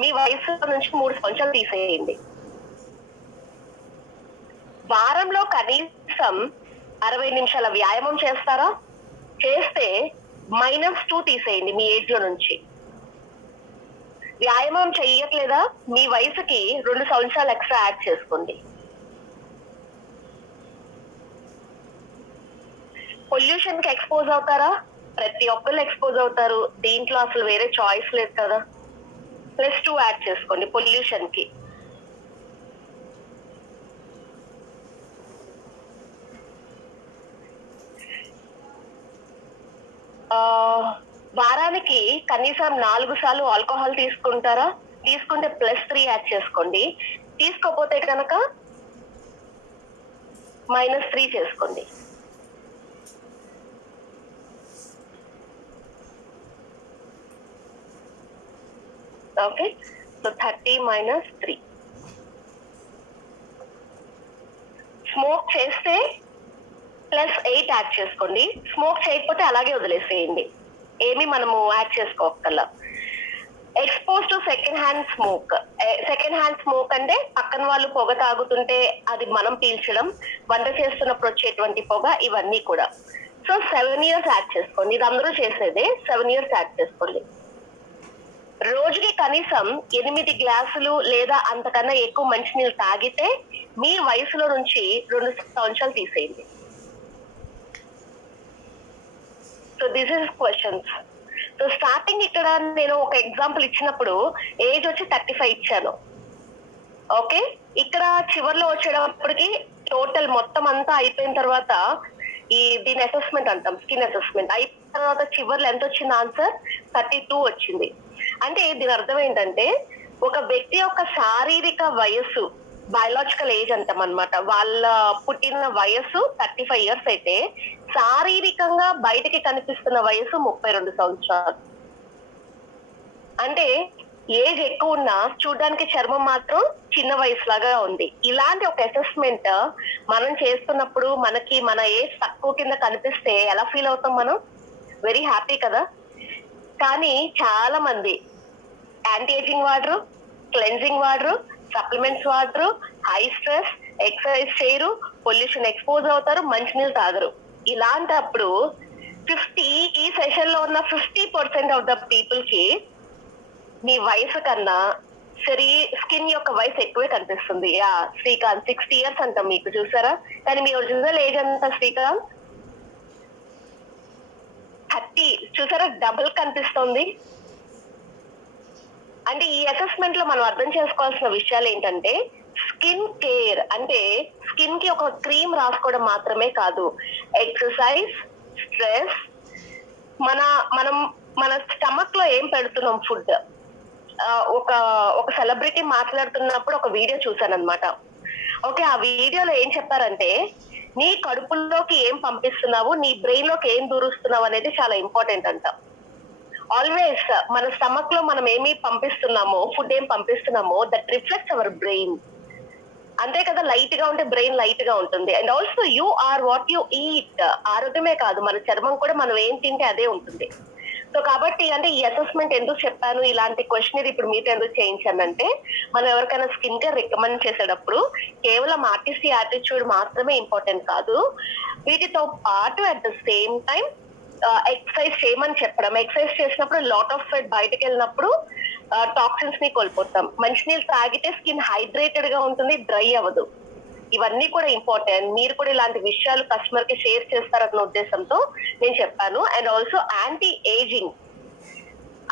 మీ వయసు నుంచి 3 సంవత్సరాలు తీసేయండి. వారంలో కనీసం 60 నిమిషాల వ్యాయామం చేస్తారా? చేస్తే -2 తీసేయండి మీ ఏజ్ లో నుంచి. వ్యాయామం చెయ్యట్లేదా? మీ వయసుకి 2 సంవత్సరాలు ఎక్స్ట్రా యాడ్ చేసుకోండి. పొల్యూషన్ కి ఎక్స్పోజ్ అవుతారా? ప్రతి ఒక్కళ్ళు ఎక్స్పోజ్ అవుతారు. దీంట్లో అసలు వేరే చాయిస్ లేదు కదా. +2 యాడ్ చేసుకోండి పొల్యూషన్ కి. వారానికి కనీసం 4 సార్లు ఆల్కహాల్ తీసుకుంటారా? తీసుకుంటే +3 యాడ్ చేసుకోండి. తీసుకోపోతే కనుక -3 చేసుకోండి. Okay, so 30 - 3. స్మోక్ చేస్తే +8 యాడ్ చేసుకోండి. స్మోక్ చేయకపోతే అలాగే వదిలేసేయండి, ఏమి మనము యాడ్ చేసుకోగల. Expose to second hand smoke. Second hand smoke అంటే పక్కన వాళ్ళు పొగ తాగుతుంటే అది మనం పీల్చడం, వంట చేస్తున్నప్పుడు వచ్చేటువంటి పొగ, ఇవన్నీ కూడా. సో 7 years యాడ్ చేసుకోండి. ఇది అందరూ చేసేదే. 7 years యాడ్ చేసుకోండి. రోజుకి కనీసం 8 గ్లాసులు లేదా అంతకన్నా ఎక్కువ మంచినీళ్ళు తాగితే మీ వయసులో నుంచి 2 సంవత్సరాలు తీసేయండి. So this is questions. So starting ఇక్కడ నేను ఒక ఎగ్జాంపుల్ ఇచ్చినప్పుడు ఏజ్ వచ్చి 35 ఇచ్చాను. ఓకే, ఇక్కడ చివర్లో వచ్చేటప్పటికి టోటల్ మొత్తం అంతా అయిపోయిన తర్వాత దీని అసెస్మెంట్ అంటాం, స్కిన్ అసెస్మెంట్ అయిపోయిన తర్వాత చివర్లో ఎంత వచ్చింది? ఆన్సర్ 32 వచ్చింది. అంటే దీని అర్థం ఏంటంటే ఒక వ్యక్తి యొక్క శారీరక వయస్సు, బయాలజికల్ ఏజ్ అంటాం అనమాట, వాళ్ళ పుట్టిన వయస్సు 35 years అయితే శారీరకంగా బయటికి కనిపిస్తున్న వయసు 32 సంవత్సరాలు. అంటే ఏజ్ ఎక్కువ ఉన్నా చూడడానికి చర్మం మాత్రం చిన్న వయసు లాగా ఉంది. ఇలాంటి ఒక అసెస్మెంట్ మనం చేస్తున్నప్పుడు మనకి మన ఏజ్ తక్కువ కింద కనిపిస్తే ఎలా ఫీల్ అవుతాం మనం? వెరీ హ్యాపీ కదా. కానీ చాలా మంది యాంటీ ఏజింగ్ వాడరు, క్లెన్జింగ్ వాడరు, సప్లిమెంట్స్ వాడరు, హై స్ట్రెస్, ఎక్సర్సైజ్ చేయరు, పొల్యూషన్ ఎక్స్పోజ్ అవుతారు, మంచినీళ్ళు తాగరు. ఇలాంటప్పుడు ఈ సెషన్ లో ఉన్న 50% ఆఫ్ ద పీపుల్ కి మీ వయసు కన్నా స్కిన్ యొక్క వయసు ఎక్కువే కనిపిస్తుంది. శ్రీకాంత్ 60 years అంటాం మీకు, చూసారా? కానీ మీ ఒరిజినల్ ఏజ్ ఎంత శ్రీకాంత్? 30. చూసారా, డబుల్ కనిపిస్తుంది. అంటే ఈ అసెస్మెంట్ లో మనం అర్థం చేసుకోవాల్సిన విషయాలు ఏంటంటే, స్కిన్ కేర్ అంటే స్కిన్ కి ఒక క్రీమ్ రాసుకోవడం మాత్రమే కాదు. ఎక్సర్సైజ్, స్ట్రెస్, మనం మన స్టమక్ లో ఏం పెడుతున్నాం ఫుడ్. ఒక సెలబ్రిటీ మాట్లాడుతున్నప్పుడు ఒక వీడియో చూసాను అనమాట. ఓకే, ఆ వీడియోలో ఏం చెప్పారంటే, నీ కడుపులోకి ఏం పంపిస్తున్నావు, నీ బ్రెయిన్ లోకి ఏం దూరుస్తున్నావు అనేది చాలా ఇంపార్టెంట్ అంట. ఆల్వేస్ మన స్టమక్ లో మనం ఏమి పంపిస్తున్నామో, ఫుడ్ ఏం పంపిస్తున్నామో, దట్ రిఫ్లెక్ట్స్ అవర్ బ్రెయిన్. అంతే కదా, లైట్ గా ఉంటే బ్రెయిన్ లైట్ గా ఉంటుంది. And also you are what you eat. ఆరోగ్యమే కాదు, మన చర్మం కూడా మనం ఏం తింటే అదే ఉంటుంది. సో కాబట్టి అంటే ఈ అసెస్మెంట్ ఎందుకు చెప్పాను, ఇలాంటి క్వశ్చనర్ ఇప్పుడు మీతో ఎందుకు చేయించానంటే, మనం ఎవరికైనా స్కిన్ కేర్ రికమెండ్ చేసేటప్పుడు కేవలం ఆర్టిస్ట్ యాటిట్యూడ్ మాత్రమే ఇంపార్టెంట్ కాదు, వీటితో పాటు at the same time exercise చేయమని చెప్పడం. ఎక్సర్సైజ్ చేసినప్పుడు లాట్ ఆఫ్ స్వెట్ బయటకు వెళ్ళినప్పుడు టాక్సిన్స్ ని కోల్పోతాం. మంచినీళ్ళు తాగితే స్కిన్ హైడ్రేటెడ్ గా ఉంటుంది, డ్రై అవ్వదు. ఇవన్నీ కూడా ఇంపార్టెంట్. మీరు కూడా ఇలాంటి విషయాలు కస్టమర్ కి షేర్ చేస్తారన్న ఉద్దేశంతో నేను చెప్పాను. అండ్ ఆల్సో యాంటీ ఏజింగ్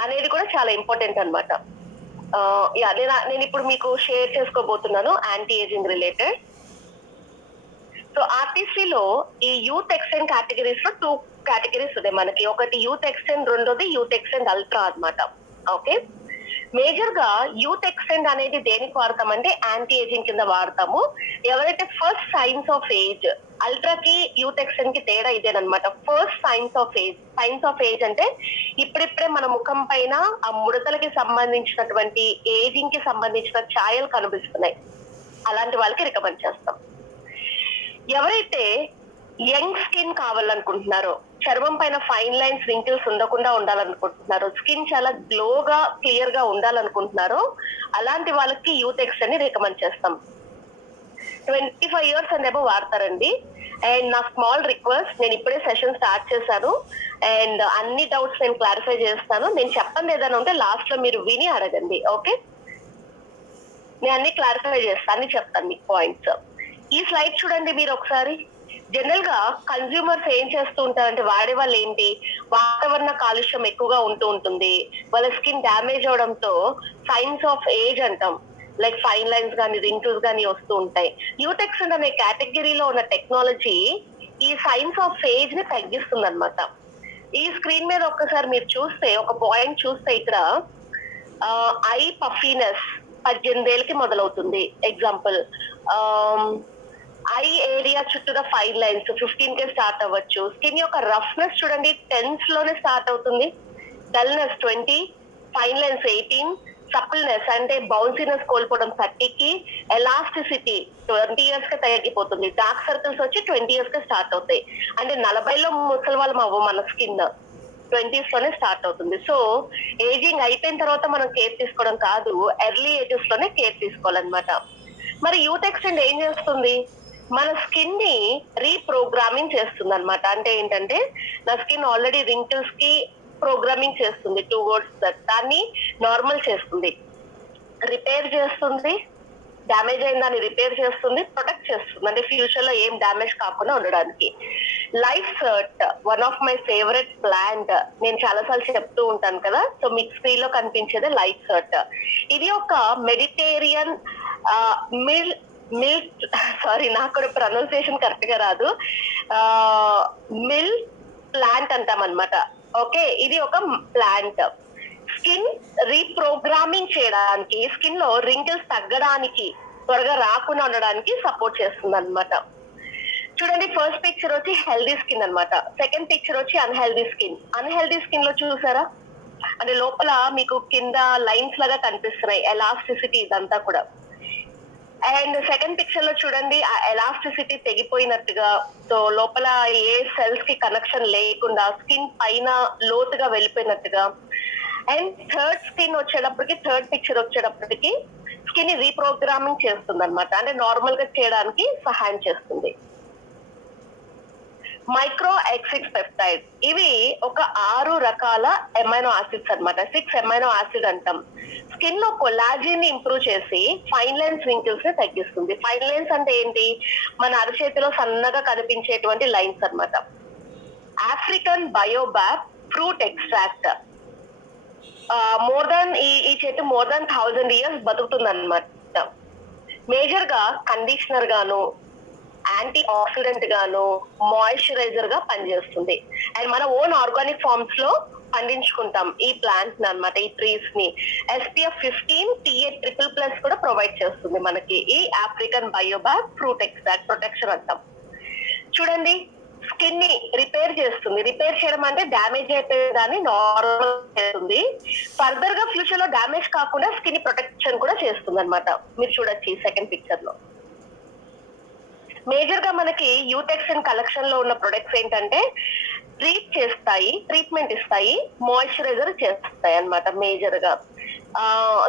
అనేది కూడా చాలా ఇంపార్టెంట్ అనమాట. నేను ఇప్పుడు మీకు షేర్ చేసుకోబోతున్నాను యాంటీ ఏజింగ్ రిలేటెడ్. సో ఆర్టీసీలో ఈ యూత్ ఎక్స్టెండ్ కేటగిరీస్ లో 2 కేటగిరీస్ ఉన్నాయి మనకి. ఒకటి యూత్ ఎక్స్టెండ్, రెండోది యూత్ ఎక్స్టెండ్ అల్ట్రా అనమాట. ఓకే, మేజర్ గా యూత్ ఎక్స్టెండ్ అనేది దేనికి వాడతామంటే యాంటీ ఏజింగ్ కింద వాడతాము. ఎవరైతే ఫస్ట్ సైన్స్ ఆఫ్ ఏజ్, అల్ట్రాకి యూత్ ఎక్స్టెండ్ కి తేడా ఇదేనమాట. ఫస్ట్ సైన్స్ ఆఫ్ ఏజ్ అంటే ఇప్పుడిప్పుడే మన ముఖం పైన ఆ ముడతలకి సంబంధించినటువంటి ఏజింగ్ కి సంబంధించిన ఛాయలు కనిపిస్తున్నాయి, అలాంటి వాళ్ళకి రికమెండ్ చేస్తాం. ఎవరైతే యంగ్ స్కిన్ కావాలనుకుంటున్నారు, చర్మం పైన ఫైన్ లైన్స్ రింకిల్స్ ఉండకుండా ఉండాలనుకుంటున్నారు, స్కిన్ చాలా గ్లోగా క్లియర్ గా ఉండాలనుకుంటున్నారు, అలాంటి వాళ్ళకి యూత్ ఎక్స్ అని రికమెండ్ చేస్తాం. 25 years అండ్ అబౌవ్ వాడతారండి. అండ్ నా స్మాల్ రిక్వెస్ట్, నేను ఇప్పుడే సెషన్ స్టార్ట్ చేశాను అండ్ అన్ని డౌట్స్ నేను క్లారిఫై చేస్తాను. నేను చెప్పండి ఏదైనా ఉంటే లాస్ట్ లో మీరు విని అడగండి. ఓకే, నేను అన్ని క్లారిఫై చేస్తాను, అన్ని చెప్తాను మీకు పాయింట్స్. ఈ స్లైడ్ చూడండి మీరు ఒకసారి. జనరల్ గా కన్స్యూమర్స్ ఏం చేస్తూ ఉంటారంటే, వాడే వాళ్ళు ఏంటి, వాతావరణ కాలుష్యం ఎక్కువగా ఉంటూ ఉంటుంది, వాళ్ళ స్కిన్ డ్యామేజ్ అవడంతో సైన్స్ ఆఫ్ ఏజ్ అంటాం, లైక్ ఫైన్ లైన్స్ కానీ రింకిల్స్ కానీ వస్తూ ఉంటాయి. యూటెక్స్ అనే కేటగిరీలో ఉన్న టెక్నాలజీ ఈ సైన్స్ ఆఫ్ ఏజ్ ని తగ్గిస్తుంది అనమాట. ఈ స్క్రీన్ మీద ఒక్కసారి మీరు చూస్తే, ఒక పాయింట్ చూస్తే ఇక్కడ ఐ పఫీనెస్ 18 ఏళ్ళకి మొదలవుతుంది. ఎగ్జాంపుల్, ఐ ఏరియా చుట్టూ ఫైన్ లైన్స్ 15 కే స్టార్ట్ అవ్వచ్చు. స్కిన్ యొక్క రఫ్నెస్ చూడండి 10s లోనే స్టార్ట్ అవుతుంది, డల్నెస్ 20, ఫైన్ లైన్స్ 18, సప్ల్నెస్ అంటే బౌన్సీనెస్ కోల్పోవడం 30కి, ఎలాస్టిసిటీ 20 years కి తగ్గిపోతుంది, డార్క్ సర్కిల్స్ వచ్చి 20 years కి స్టార్ట్ అవుతాయి. అంటే 40లో ముసలి వాళ్ళం అవ్వం, మన స్కిన్ 20s లోనే స్టార్ట్ అవుతుంది. సో ఏజింగ్ అయిపోయిన తర్వాత మనం కేర్ తీసుకోవడం కాదు, ఎర్లీ ఏజెస్ లోనే కేర్ తీసుకోవాలన్నమాట. మరి యూత్ ఎక్స్టెండ్ ఏం చేస్తుంది, మన స్కిన్ ని రీప్రోగ్రామింగ్ చేస్తుంది అనమాట. అంటే ఏంటంటే, నా స్కిన్ ఆల్రెడీ రింకిల్స్ కి ప్రోగ్రామింగ్ చేస్తుంది టువర్డ్స్ దట్, దాన్ని నార్మల్ చేస్తుంది, రిపేర్ చేస్తుంది, డ్యామేజ్ అయిన దాన్ని రిపేర్ చేస్తుంది, ప్రొటెక్ట్ చేస్తుంది, అంటే ఫ్యూచర్ లో ఏం డ్యామేజ్ కాకుండా ఉండడానికి. లైఫ్ సర్ట్ one of my favourite plant, నేను చాలాసార్లు చెప్తూ ఉంటాను కదా. సో మీకు స్క్రీన్ లో కనిపించేది లైఫ్ సర్ట్. ఇది ఒక మెడిటేరియన్ మిల్క్ సారీ, నాకు కూడా ప్రొనౌన్సియేషన్ కరెక్ట్ గా రాదు, మిల్ ప్లాంట్ అంటాం అనమాట. ఓకే, ఇది ఒక ప్లాంట్ స్కిన్ రీప్రోగ్రామింగ్ చేయడానికి, స్కిన్ లో రింకిల్స్ తగ్గడానికి, త్వరగా రాకుండా ఉండడానికి సపోర్ట్ చేస్తుంది అనమాట. చూడండి, ఫస్ట్ పిక్చర్ వచ్చి హెల్దీ స్కిన్ అనమాట, సెకండ్ పిక్చర్ వచ్చి అన్హెల్దీ స్కిన్. అన్హెల్దీ స్కిన్ లో చూసారా, అంటే లోపల మీకు కింద లైన్స్ లాగా కనిపిస్తున్నాయి, ఎలాస్టిసిటీ ఇదంతా కూడా. అండ్ సెకండ్ పిక్చర్ లో చూడండి, ఆ ఎలాస్టిసిటీ తెగిపోయినట్టుగా, సో లోపల ఏ సెల్స్ కి కనెక్షన్ లేకుండా స్కిన్ పైన లోతుగా వెళ్ళిపోయినట్టుగా. అండ్ థర్డ్ స్కిన్ వచ్చేటప్పటికి, థర్డ్ పిక్చర్ వచ్చేటప్పటికి స్కిన్ ని రీప్రోగ్రామింగ్ చేస్తుంది అనమాట, అంటే నార్మల్ గా చేయడానికి సహాయం చేస్తుంది. మైక్రో ఎక్సిక్ పెప్టైడ్, ఇవి ఒక 6 రకాల ఎమైనో ఆసిడ్స్ అనమాట, 6 ఎమైనో ఆసిడ్ అంటాం. స్కిన్ లో కొలాజిన్ ని ఇంప్రూవ్ చేసి ఫైన్ లైన్స్ రింకిల్స్ ని తగ్గిస్తుంది. ఫైన్ లైన్స్ అంటే ఏంటి, మన అరచేతిలో సన్నగా కనిపించేటువంటి లైన్స్ అనమాట. African baobab fruit extract, more than ఈ చెట్టు మోర్ దాన్ 1000 years బతుకుతుంది అనమాట. మేజర్ గా కండిషనర్ గాను, యాంటీ ఆక్సిడెంట్ గాను, మాయిశ్చరైజర్ గా పనిచేస్తుంది. అండ్ మన ఓన్ ఆర్గానిక్ ఫార్మ్స్ లో పండించుకుంటాం ఈ ప్లాంట్స్ అన్నమాట, ఈ ట్రీస్ ని. SPF 15 PA++ కూడా ప్రొవైడ్ చేస్తుంది మనకి ఈ African baobab fruit extract. Protection అంటాం. చూడండి, స్కిన్ ని రిపేర్ చేస్తుంది. రిపేర్ చేయడం అంటే డ్యామేజ్ అయిపోయే దాన్ని నార్మల్ చేస్తుంది, ఫర్దర్ గా ఫ్యూచర్ లో డ్యామేజ్ కాకుండా స్కిన్ ప్రొటెక్షన్ కూడా చేస్తుంది అనమాట. మీరు చూడొచ్చు ఈ సెకండ్ పిక్చర్ లో. మేజర్ గా మనకి యూటెక్స్ అండ్ కలెక్షన్ లో ఉన్న ప్రొడక్ట్స్ ఏంటంటే, ట్రీట్ చేస్తాయి, ట్రీట్మెంట్ ఇస్తాయి, మాయిశ్చరైజర్ చేస్తాయి అనమాట. మేజర్ గా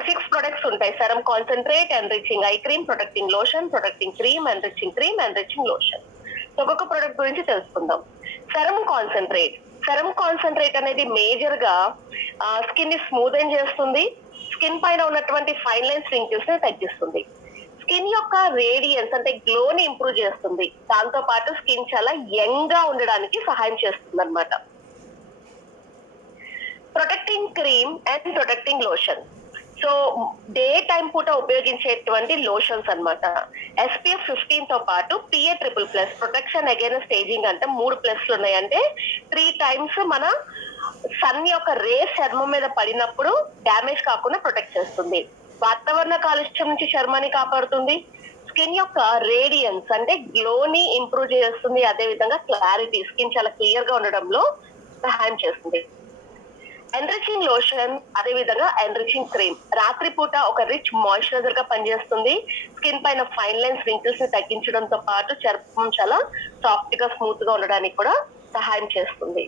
6 ప్రొడక్ట్స్ ఉంటాయి. Serum concentrate, enriching eye cream, protecting lotion, protecting cream, enriching lotion. ఒక్కొక్క ప్రొడక్ట్ గురించి తెలుసుకుందాం. సెరం కాన్సన్ట్రేట్ అనేది మేజర్ గా స్కిన్ ని స్మూదెన్ చేస్తుంది, స్కిన్ పైన ఉన్నటువంటి ఫైన్ లైన్స్ రింకిల్స్ ని తగ్గిస్తుంది, స్కిన్ యొక్క రేడియన్స్ అంటే గ్లో ని ఇంప్రూవ్ చేస్తుంది, దాంతో పాటు స్కిన్ చాలా యంగ్ గా ఉండడానికి సహాయం చేస్తుంది అనమాట. Protecting cream and protecting lotion, so day time పూట ఉపయోగించేటువంటి లోషన్స్ అనమాట. SPF 15 తో పాటు PA++, ప్రొటెక్షన్ అగైన్స్ ఏజింగ్ అంటే 3+ ఉన్నాయి, అంటే 3 times మన సన్ యొక్క రేస్ చర్మం మీద పడినప్పుడు డ్యామేజ్ కాకుండా ప్రొటెక్ట్ చేస్తుంది, వాతావరణ కాలుష్యం నుంచి చర్మాన్ని కాపాడుతుంది, స్కిన్ యొక్క రేడియన్స్ అంటే గ్లోని ఇంప్రూవ్ చేస్తుంది, అదే విధంగా క్లారిటీ, స్కిన్ చాలా క్లియర్ గా ఉండడంలో సహాయం చేస్తుంది. ఎన్రిచింగ్ లోషన్, అదే విధంగా ఎన్రిచింగ్ క్రీమ్ రాత్రిపూట ఒక రిచ్ మాయిశ్చరైజర్ గా పనిచేస్తుంది. స్కిన్ పైన ఫైన్ లైన్స్, రింకిల్స్ ని తగ్గించడంతో పాటు చర్మం చాలా సాఫ్ట్ గా, స్మూత్ గా ఉండడానికి కూడా సహాయం చేస్తుంది.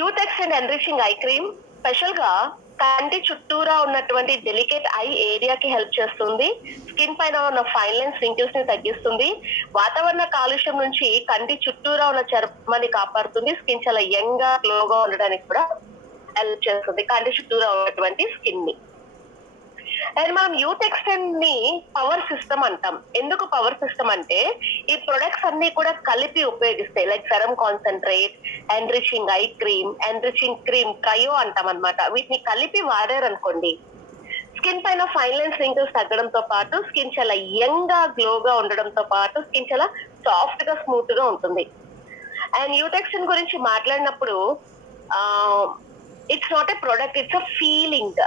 యూటెక్స్ and enriching eye cream special గా కంటి చుట్టూరా ఉన్నటువంటి డెలికేట్ ఐ ఏరియాకి హెల్ప్ చేస్తుంది. స్కిన్ పైన ఉన్న ఫైన్ లైన్స్, రింకిల్స్ ని తగ్గిస్తుంది. వాతావరణ కాలుష్యం నుంచి కంటి చుట్టూరా ఉన్న చర్మాన్ని కాపాడుతుంది. స్కిన్ చాలా యంగ్ గా, గ్లోగా ఉండడానికి కూడా హెల్ప్ చేస్తుంది, కంటి చుట్టూరా ఉన్నటువంటి స్కిన్ ని. అండ్ మనం యూత్ ఎక్స్టెండ్ ని పవర్ సిస్టమ్ అంటాం. ఎందుకు పవర్ సిస్టమ్ అంటే ఈ ప్రొడక్ట్స్ అన్ని కూడా కలిపి ఉపయోగిస్తాయి. Like serum concentrate, enriching eye cream, enriching cream trio అంటాం అనమాట. వీటిని కలిపి వాడారనుకోండి, స్కిన్ పైన ఫైన్ లైన్స్, రింకిల్స్ తగ్గడంతో పాటు స్కిన్ చాలా యంగ్ గా, గ్లోగా ఉండడంతో పాటు స్కిన్ చాలా సాఫ్ట్ గా, స్మూత్ గా ఉంటుంది. అండ్ యూటెక్సిన్ గురించి మాట్లాడినప్పుడు it's not a product, it's a feeling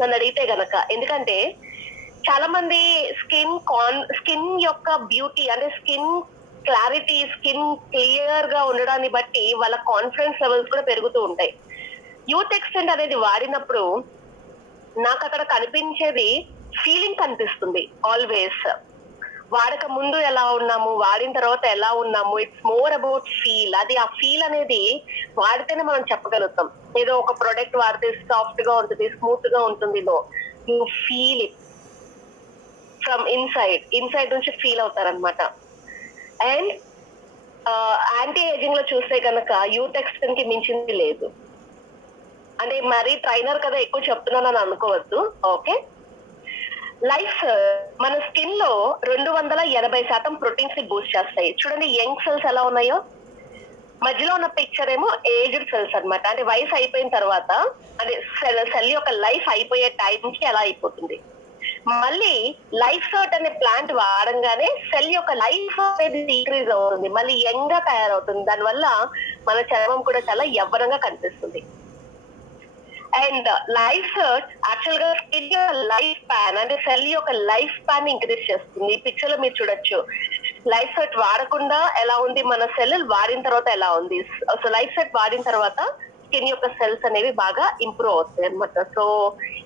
నన్ను అడిగితే గనక. ఎందుకంటే చాలా మంది స్కిన్ యొక్క బ్యూటీ అంటే స్కిన్ క్లారిటీ, స్కిన్ క్లియర్ గా ఉండడాన్ని బట్టి వాళ్ళ కాన్ఫిడెన్స్ లెవెల్స్ కూడా పెరుగుతూ ఉంటాయి. యూత్ ఎక్స్టెంట్ అనేది వాడినప్పుడు నాకు అక్కడ కనిపించేది ఫీలింగ్ కనిపిస్తుంది ఆల్వేస్. వాడక ముందు ఎలా ఉన్నాము, వాడిన తర్వాత ఎలా ఉన్నాము, ఇట్స్ మోర్ అబౌట్ ఫీల్. అది ఆ ఫీల్ అనేది వాడితేనే మనం చెప్పగలుగుతాం. ఏదో ఒక ప్రొడక్ట్ వాడితే సాఫ్ట్ గా ఉంటుంది, స్మూత్ గా ఉంటుంది. You feel it from inside నుంచి ఫీల్ అవుతారనమాట. అండ్ యాంటీ ఏజింగ్ లో చూస్తే కనుక యూటెక్స్టెన్ కి మించింది లేదు. అంటే మరీ ట్రైనర్ కదా ఎక్కువ చెప్తున్నానని అనుకోవద్దు. ఓకే, లైఫ్ మన స్కిన్ లో 280% ప్రోటీన్స్ ని బూస్ట్ చేస్తాయి. చూడండి యంగ్ సెల్స్ ఎలా ఉన్నాయో. మధ్యలో ఉన్న పిక్చర్ ఏమో ఏజ్డ్ సెల్స్ అన్నమాట. అంటే వయసు అయిపోయిన తర్వాత, అంటే సెల్ యొక్క లైఫ్ అయిపోయే టైంకి ఎలా అయిపోతుంది. మళ్ళీ లైఫ్ సర్ట్ అనే ప్లాంట్ వాడంగానే సెల్ యొక్క లైఫ్ అనేది ఇంక్రీజ్ అవుతుంది, మళ్ళీ యంగ్ గా తయారవుతుంది. దానివల్ల మన చర్మం కూడా చాలా యవ్వనంగా కనిపిస్తుంది. అండ్ లైఫ్ సర్ట్ యాక్చువల్ గా స్కిన్ యొక్క లైఫ్ స్పాన్ అంటే సెల్ యొక్క లైఫ్ స్పాన్ ఇంక్రీజ్ చేస్తుంది. ఈ పిక్చర్ లో మీరు చూడొచ్చు లైఫ్ సెట్ వాడకుండా ఎలా ఉంది మన సెల్, వాడిన తర్వాత ఎలా ఉంది. సో లైఫ్ సెట్ వాడిన తర్వాత స్కిన్ యొక్క సెల్స్ అనేవి బాగా ఇంప్రూవ్ అవుతాయి అనమాట. సో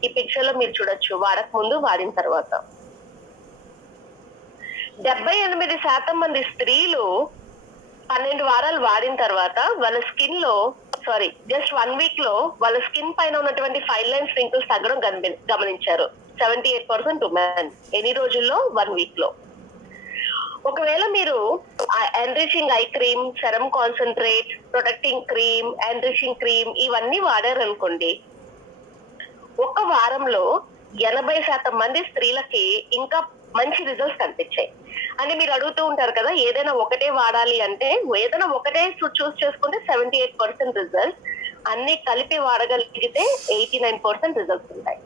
ఈ పిక్చర్ లో మీరు చూడొచ్చు వాడక ముందు, వాడిన తర్వాత. 78% మంది స్త్రీలు 12 వారాలు వాడిన తర్వాత వాళ్ళ స్కిన్ లో జస్ట్ 1 వీక్ లో వాళ్ళ స్కిన్ పైన ఉన్నటువంటి ఫైన్ లైన్స్, రింకిల్స్ తగ్గడం గమనించారు. 78% ఉమెన్. ఎన్ని రోజుల్లో? 1 వీక్ లో. ఒకవేళ మీరు enriching eye cream, serum concentrate, protecting cream, enriching cream ఇవన్నీ వాడారనుకోండి, ఒక వారంలో 80% మంది స్త్రీలకి ఇంకా మంచి రిజల్ట్స్ కనిపించాయి. అంటే మీరు అడుగుతూ ఉంటారు కదా, ఏదైనా ఒకటే వాడాలి అంటే, ఏదైనా ఒకటే చూస్ చేసుకుంటే 78% రిజల్ట్, అన్ని కలిపి వాడగలిగితే 89% రిజల్ట్స్ ఉంటాయి.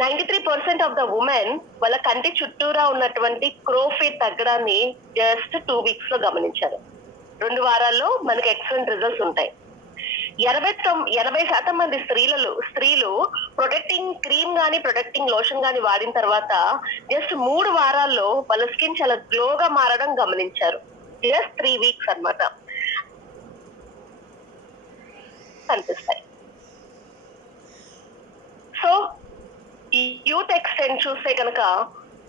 93% ఆఫ్ ద ఉమెన్ వాళ్ళ కంటి చుట్టూరా ఉన్నటువంటి క్రోఫిట్ తగ్గడాన్ని జస్ట్ 2 వీక్స్ లో గమనించారు. 2 వారాల్లో మనకి ఎక్సలెంట్ రిజల్ట్స్ ఉంటాయి. 80% మంది స్త్రీలు ప్రొటెక్టింగ్ క్రీమ్ గానీ, ప్రొటెక్టింగ్ లోషన్ గానీ వాడిన తర్వాత జస్ట్ 3 వారాల్లో వాళ్ళ స్కిన్ చాలా గ్లోగా మారడం గమనించారు. జస్ట్ 3 వీక్స్ అన్నమాట కనిపిస్తాయి. సో ఈ యూత్ ఎక్స్టెండ్ చూస్తే కనుక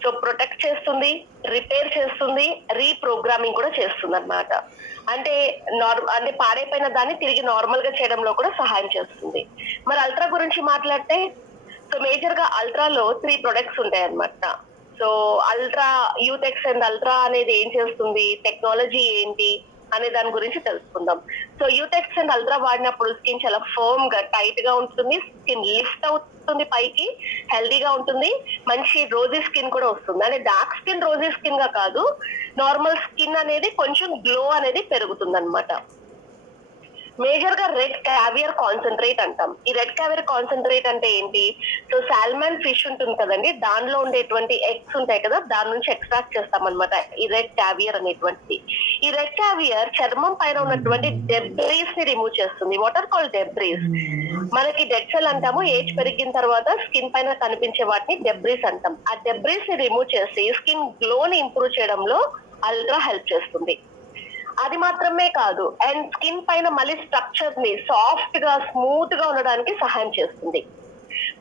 సో ప్రొటెక్ట్ చేస్తుంది, రిపేర్ చేస్తుంది, రీప్రోగ్రామింగ్ కూడా చేస్తుంది అన్నమాట. అంటే పాడైపోయిన దాన్ని తిరిగి నార్మల్ గా చేయడంలో కూడా సహాయం చేస్తుంది. మరి అల్ట్రా గురించి మాట్లాడితే, సో మేజర్ గా అల్ట్రాలో 3 ప్రొడక్ట్స్ ఉంటాయి అన్నమాట. So ultra youth extend ultra అనేది ఏం చేస్తుంది, టెక్నాలజీ ఏంటి అనే దాని గురించి తెలుసుకుందాం. సో యూత్ ఎక్స్టెండ్ అల్ట్రా వాడినప్పుడు స్కిన్ చాలా ఫర్మ్ గా, టైట్ గా ఉంటుంది. స్కిన్ లిఫ్ట్ అవుతుంది పైకి, హెల్దీగా ఉంటుంది, మంచి రోజీ స్కిన్ కూడా వస్తుంది. అంటే డార్క్ స్కిన్ రోజీ స్కిన్ గా కాదు, నార్మల్ స్కిన్ అనేది కొంచెం గ్లో అనేది పెరుగుతుంది అనమాట. మేజర్ గా రెడ్ క్యావియర్ కాన్సన్ట్రేట్ అంటాం. ఈ రెడ్ క్యావియర్ కాన్సన్ట్రేట్ అంటే ఏంటి? సో సాల్మన్ ఫిష్ ఉంటుంది కదండి, దానిలో ఉండేటువంటి ఎగ్స్ ఉంటాయి కదా, దాని నుంచి ఎక్స్ట్రాక్ట్ చేస్తాం అనమాట ఈ రెడ్ క్యావియర్ అనేటువంటిది. ఈ రెడ్ క్యావియర్ చర్మం పైన ఉన్నటువంటి డెబ్రీస్ ని రిమూవ్ చేస్తుంది. What are called debris. మనకి డెడ్ సెల్ అంటాము, ఏజ్ పెరిగిన తర్వాత స్కిన్ పైన కనిపించే వాటిని డెబ్రీస్ అంటాం. ఆ డెబ్రీస్ ని రిమూవ్ చేసి స్కిన్ గ్లో ని ఇంప్రూవ్ చేయడంలో అల్ట్రా హెల్ప్ చేస్తుంది. అది మాత్రమే కాదు, అండ్ స్కిన్ పైన మళ్ళీ స్ట్రక్చర్ ని సాఫ్ట్ గా స్మూత్ గా ఉండడానికి సహాయం చేస్తుంది.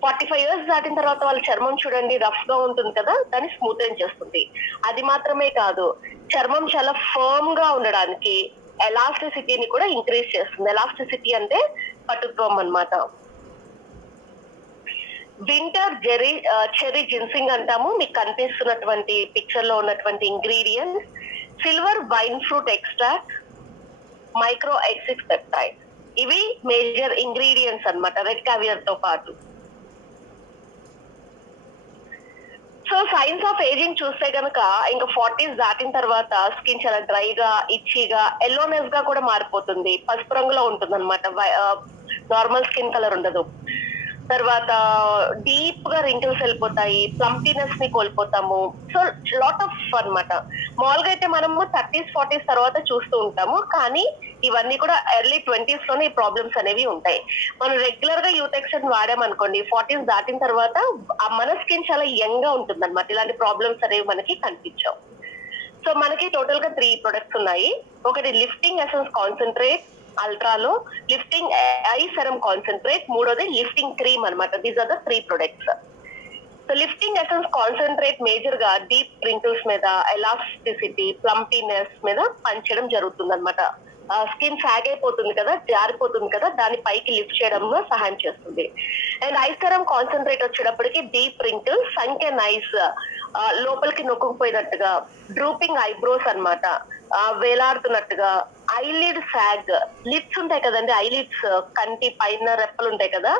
45 ఇయర్స్ దాటిన తర్వాత వాళ్ళ చర్మం చూడండి రఫ్ గా ఉంటుంది కదా, దాన్ని స్మూత్ చేస్తుంది. అది మాత్రమే కాదు, చర్మం చాలా ఫర్మ్ గా ఉండడానికి ఎలాస్టిసిటీని కూడా ఇంక్రీజ్ చేస్తుంది. ఎలాస్టిసిటీ అంటే పటుత్వం అన్నమాట. వింటర్ చెరీ జిన్సింగ్ అంటాము. మీకు కనిపిస్తున్నటువంటి పిక్చర్ లో ఉన్నటువంటి ingredients silver vine fruit extract, micro ఎక్సిక్ పెప్టైడ్. ఇవి మేజర్ ఇంగ్రీడియంట్స్ అన్నమాట రెడ్ క్యావియర్ తో పాటు. సో సైన్స్ ఆఫ్ ఏజింగ్ చూస్తే గనక ఇంకా 40s దాటిన తర్వాత స్కిన్ చాలా డ్రైగా, ఇచ్చిగా, ఎల్లోనెస్ గా కూడా మారిపోతుంది. పసుపు రంగులో ఉంటుంది అనమాట, నార్మల్ స్కిన్ కలర్ ఉండదు. తర్వాత డీప్ గా రింకిల్స్ వెళ్ళిపోతాయి, ప్లంపీనెస్ ని కోల్పోతాము. సో లాట్ ఆఫ్ అన్నమాట. మామూలుగా అయితే మనము 30s 40s తర్వాత చూస్తూ ఉంటాము, కానీ ఇవన్నీ కూడా ఎర్లీ 20s లోనే ఈ ప్రాబ్లమ్స్ అనేవి ఉంటాయి. మనం రెగ్యులర్ గా యూత్ ఎక్స్టెంట్ వాడామనుకోండి, 40s దాటిన తర్వాత మన స్కిన్ చాలా యంగ్ గా ఉంటుంది అనమాట. ఇలాంటి ప్రాబ్లమ్స్ అనేవి మనకి కనిపించవు. సో మనకి టోటల్ గా 3 ప్రొడక్ట్స్ ఉన్నాయి. ఒకటి లిఫ్టింగ్ ఎసెన్స్ కాన్సన్ట్రేట్ అల్ట్రాలో, లిఫ్టింగ్ ఐ సెరం కాన్సన్ట్రేట్, మూడోది లిఫ్టింగ్ క్రీమ్ అనమాట. These are the 3 products. So lifting essence concentrate major గా డీప్ రింకిల్స్ మీద, ఎలాస్టిసిటీ, ప్లంపీనెస్ మీద పనిచేయడం జరుగుతుంది అనమాట. స్కిన్ సాగ్ అయిపోతుంది కదా, జారిపోతుంది కదా, దాని పైకి లిఫ్ట్ చేయడంలో సహాయం చేస్తుంది. అండ్ ఐ సెరం కాన్సన్ట్రేట్ వచ్చేటప్పటికి డీప్ రింకిల్స్, సంకెన్ ఐస్, లోపలికి నొక్కుపోయినట్టుగా, డ్రూపింగ్ ఐబ్రోస్ అన్నమాట, వేలాడుతున్నట్టుగా, ఐలిడ్ సాగ్, లిడ్స్ ఉంటాయి కదండి, ఐలిడ్స్ కంటి పైన రెప్పలు ఉంటాయి కదా,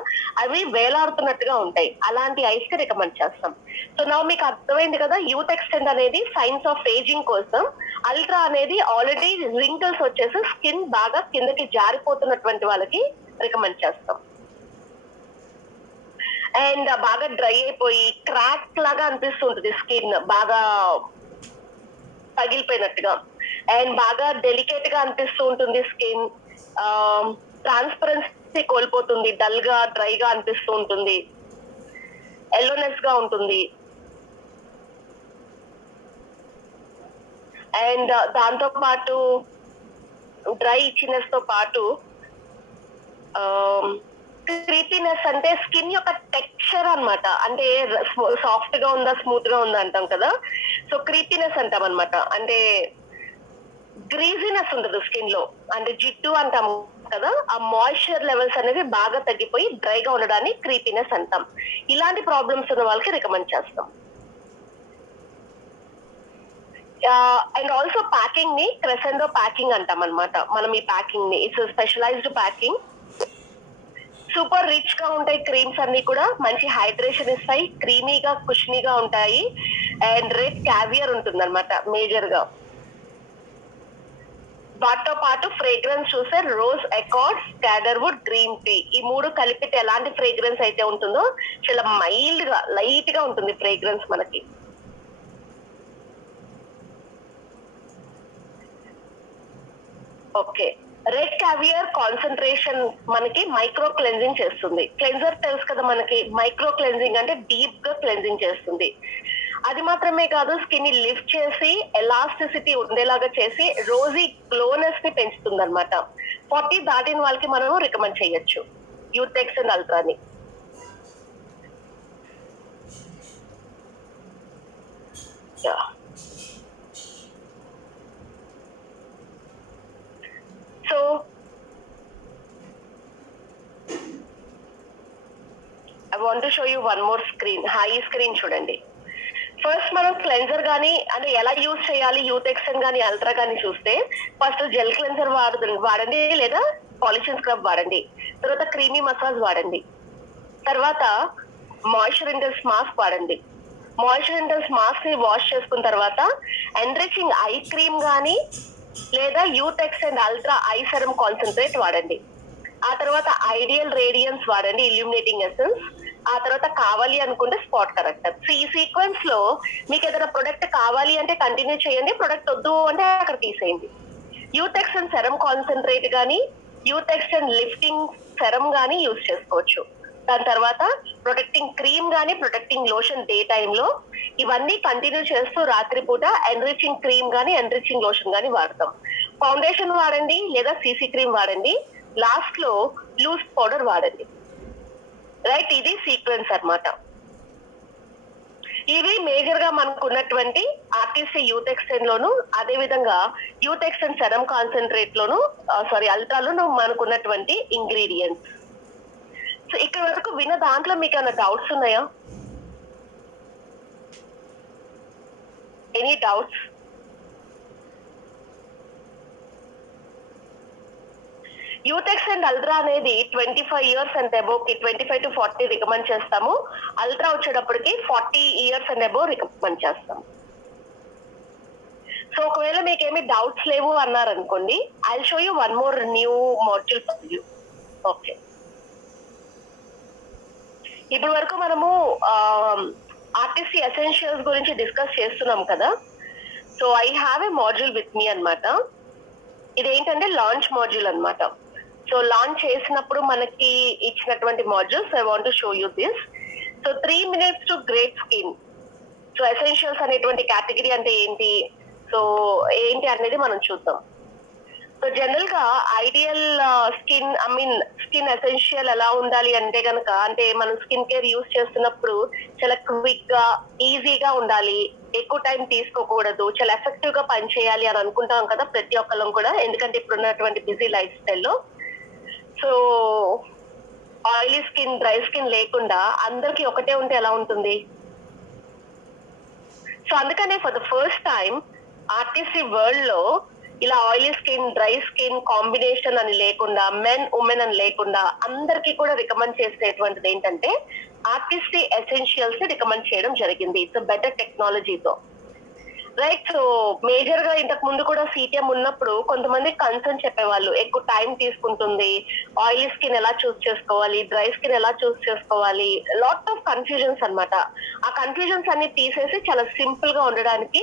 అవి వేలాడుతున్నట్టుగా ఉంటాయి. అలాంటి ఐస్ కి రికమెండ్ చేస్తాం. సో నా మీకు అర్థమైంది కదా, యూత్ ఎక్స్టెండ్ అనేది సైన్స్ ఆఫ్ ఏజింగ్ కోసం, అల్ట్రా అనేది ఆల్రెడీ రింకిల్స్ వచ్చేసి స్కిన్ బాగా కిందకి జారిపోతున్నటువంటి వాళ్ళకి రికమెండ్ చేస్తాం. అండ్ బాగా డ్రై అయిపోయి క్రాక్ లాగా అనిపిస్తుంటుంది స్కిన్, బాగా పగిలిపోయినట్టుగా, అండ్ బాగా డెలికేట్ గా అనిపిస్తూ ఉంటుంది స్కిన్, ట్రాన్స్పరెన్సీ కోల్పోతుంది, డల్ గా డ్రైగా అనిపిస్తూ ఉంటుంది, ఎల్లోనెస్ గా ఉంటుంది. అండ్ దాంతో పాటు డ్రై ఇచ్చినెస్ తో పాటు క్రీపీనెస్ అంటే స్కిన్ యొక్క టెక్స్చర్ అన్నమాట. అంటే సాఫ్ట్ గా ఉందా స్మూత్ గా ఉందా అంటాం కదా, సో క్రీపీనెస్ అంటాం అనమాట. అంటే గ్రీజీనెస్ ఉండదు స్కిన్ లో, అంటే జిడ్డు అంటాం కదా, ఆ మాయిశ్చర్ లెవెల్స్ అనేది బాగా తగ్గిపోయి డ్రైగా ఉండడాన్ని క్రీపీనెస్ అంటాం. ఇలాంటి ప్రాబ్లమ్స్ ఉన్న వాళ్ళకి రికమెండ్ చేస్తాం. అండ్ ఆల్సో ప్యాకింగ్ ని క్రెసెండో ప్యాకింగ్ అంటాం అనమాట. మనం ఈ ప్యాకింగ్ ని, it's specialised packing. Super rich గా ఉంటాయి క్రీమ్స్ అన్ని కూడా, మంచి హైడ్రేషన్ ఇస్తాయి, క్రీమీగా కుషనీగా ఉంటాయి, అండ్ రెడ్ క్యావియర్ ఉంటుంది అనమాట మేజర్ గా. వాటితో పాటు ఫ్రేగ్రెన్స్ చూస్తే రోజ్ అకార్డ్, స్కాడర్వుడ్, గ్రీన్ టీ, ఈ 3 కలిపితే ఎలాంటి ఫ్రేగ్రెన్స్ అయితే ఉంటుందో చాలా మైల్డ్ గా లైట్ గా ఉంటుంది ఫ్రేగ్రెన్స్ మనకి. ఓకే, రెడ్ క్యావియర్ కాన్సన్ట్రేషన్ మనకి మైక్రో క్లెన్జింగ్ చేస్తుంది. క్లెన్జర్ తెలుసు కదా మనకి, మైక్రో క్లెన్జింగ్ అంటే డీప్ గా క్లెన్జింగ్ చేస్తుంది. అది మాత్రమే కాదు, స్కిన్ ని లిఫ్ట్ చేసి ఎలాస్టిసిటీ ఉండేలాగా చేసి రోజీ గ్లోనెస్ ని పెంచుతుంది అనమాట. 40 దాటిన వాళ్ళకి మనం రికమెండ్ చేయొచ్చు యూత్ ఎక్స్టెండ్ అల్ట్రాని. So I want to show you one more screen. హై స్క్రీన్ చూడండి. ఫస్ట్ మనం క్లెన్జర్ గానీ, అంటే ఎలా యూజ్ చేయాలి యూత్ ఎక్స్టెండ్ గానీ అల్ట్రా గానీ చూస్తే, ఫస్ట్ జెల్ క్లెన్జర్ వాడండి, లేదా పాలిషన్ స్క్రబ్ వాడండి. తర్వాత క్రీమీ మసాజ్ వాడండి. తర్వాత మాయిశ్చర్ ఇంటెన్స్ మాస్క్ వాడండి. మాయిశ్చర్ ఇంటెన్స్ మాస్క్ ని వాష్ చేసుకున్న తర్వాత ఎన్రిచింగ్ ఐ క్రీమ్ గానీ, లేదా youth extend ultra I serum concentrate వాడండి. ఆ తర్వాత ఐడియల్ రేడియన్స్ వాడండి, ఇల్యూమినేటింగ్ ఎసెన్స్. ఆ తర్వాత కావాలి అనుకుంటే స్పాట్ కరెక్టర్. సో ఈ సీక్వెన్స్ లో మీకు ఏదైనా ప్రొడక్ట్ కావాలి అంటే కంటిన్యూ చేయండి, ప్రొడక్ట్ వద్దు అంటే అక్కడ తీసేయండి. యూత్ ఎక్స్టెండ్ సెరం కాన్సన్ట్రేట్ గానీ, యూత్ ఎక్స్టెండ్ లిఫ్టింగ్ సెరం గానీ యూజ్ చేసుకోవచ్చు. దాని తర్వాత ప్రొటెక్టింగ్ క్రీమ్ గానీ, ప్రొటెక్టింగ్ లోషన్ డే టైమ్ లో, ఇవన్నీ కంటిన్యూ చేస్తూ రాత్రిపూట ఎన్రిచింగ్ క్రీమ్ గానీ, ఎన్రిచింగ్ లోషన్ గానీ వాడతాం. ఫౌండేషన్ వాడండి లేదా సీసీ క్రీమ్ వాడండి, లాస్ట్ లో లూజ్ పౌడర్ వాడండి. రైట్, ఇది సీక్వెన్స్ అన్నమాట. ఇవి మేజర్ గా మనకు ఉన్నటువంటి ఆర్టీసీ యూత్ ఎక్స్టెండ్ లోను, అదే విధంగా యూత్ ఎక్స్టెండ్ సెరమ్ కాన్సన్ట్రేట్ లోను, అల్ట్రాలోను మనకు ఉన్నటువంటి ఇంగ్రీడియంట్స్. సో ఇక్కడ వరకు విన్న దాంట్లో మీకు ఏమైనా డౌట్స్ ఉన్నాయా? Any doubts? యూటెక్స్ అండ్ అల్ట్రా అనేది 25 years అండ్ అబోవ్ కి 25 to 40 రికమెండ్ చేస్తాము. అల్ట్రా వచ్చేటప్పటికి 40 years అండ్ అబోవ్ రికమెండ్ చేస్తాము. సో ఒకవేళ మీకు ఏమి డౌట్స్ లేవు అన్నారనుకోండి, I show you one more new module for you. Okay, ఇప్పటి వరకు మనము ఆర్టీసీ ఎసెన్షియల్స్ గురించి డిస్కస్ చేస్తున్నాం కదా. So I have a module with me అన్నమాట. ఇదేంటంటే లాంచ్ మాడ్యూల్ అన్నమాట. సో లాంచ్ చేసినప్పుడు మనకి ఇచ్చినటువంటి modules. I want to show you this. So 3 minutes to great skin. So essentials అనేటువంటి కేటగిరీ అంటే ఏంటి, సో ఏంటి అనేది మనం చూద్దాం. సో జనరల్ గా ఐడియల్ స్కిన్ ఎసెన్షియల్ ఎలా ఉండాలి అంటే కనుక, అంటే మనం స్కిన్ కేర్ యూజ్ చేస్తున్నప్పుడు చాలా క్విక్ గా ఈజీగా ఉండాలి, ఎక్కువ టైం తీసుకోకూడదు, చాలా ఎఫెక్టివ్ గా పనిచేయాలి అని అనుకుంటాం కదా ప్రతి ఒక్కళ్ళం కూడా, ఎందుకంటే ఇప్పుడు ఉన్నటువంటి బిజీ లైఫ్ స్టైల్లో. So oily skin, dry skin లేకుండా అందరికి ఒకటే ఉంటే ఎలా ఉంటుంది? సో అందుకనే for the first time RTC world లో ఇలా oily skin, dry skin combination అని లేకుండా, మెన్ ఉమెన్ అని లేకుండా అందరికి కూడా రికమెండ్ చేసేటువంటిది ఏంటంటే ఆర్టీసీ ఎసెన్షియల్స్ రికమెండ్ చేయడం జరిగింది. ఇట్స్ బెటర్ టెక్నాలజీతో. రైట్. సో మేజర్ గా ఇంతకు ముందు కూడా సిటిఎం ఉన్నప్పుడు కొంతమంది కన్సర్న్ చెప్పేవాళ్ళు, ఎక్కువ టైం తీసుకుంటుంది, ఆయిలీ స్కిన్ ఎలా చూస్ చేసుకోవాలి, డ్రై స్కిన్ ఎలా చూస్ చేసుకోవాలి, లాట్ ఆఫ్ కన్ఫ్యూజన్స్ అన్నమాట. ఆ కన్ఫ్యూజన్స్ అన్ని తీసేసి చాలా సింపుల్ గా ఉండడానికి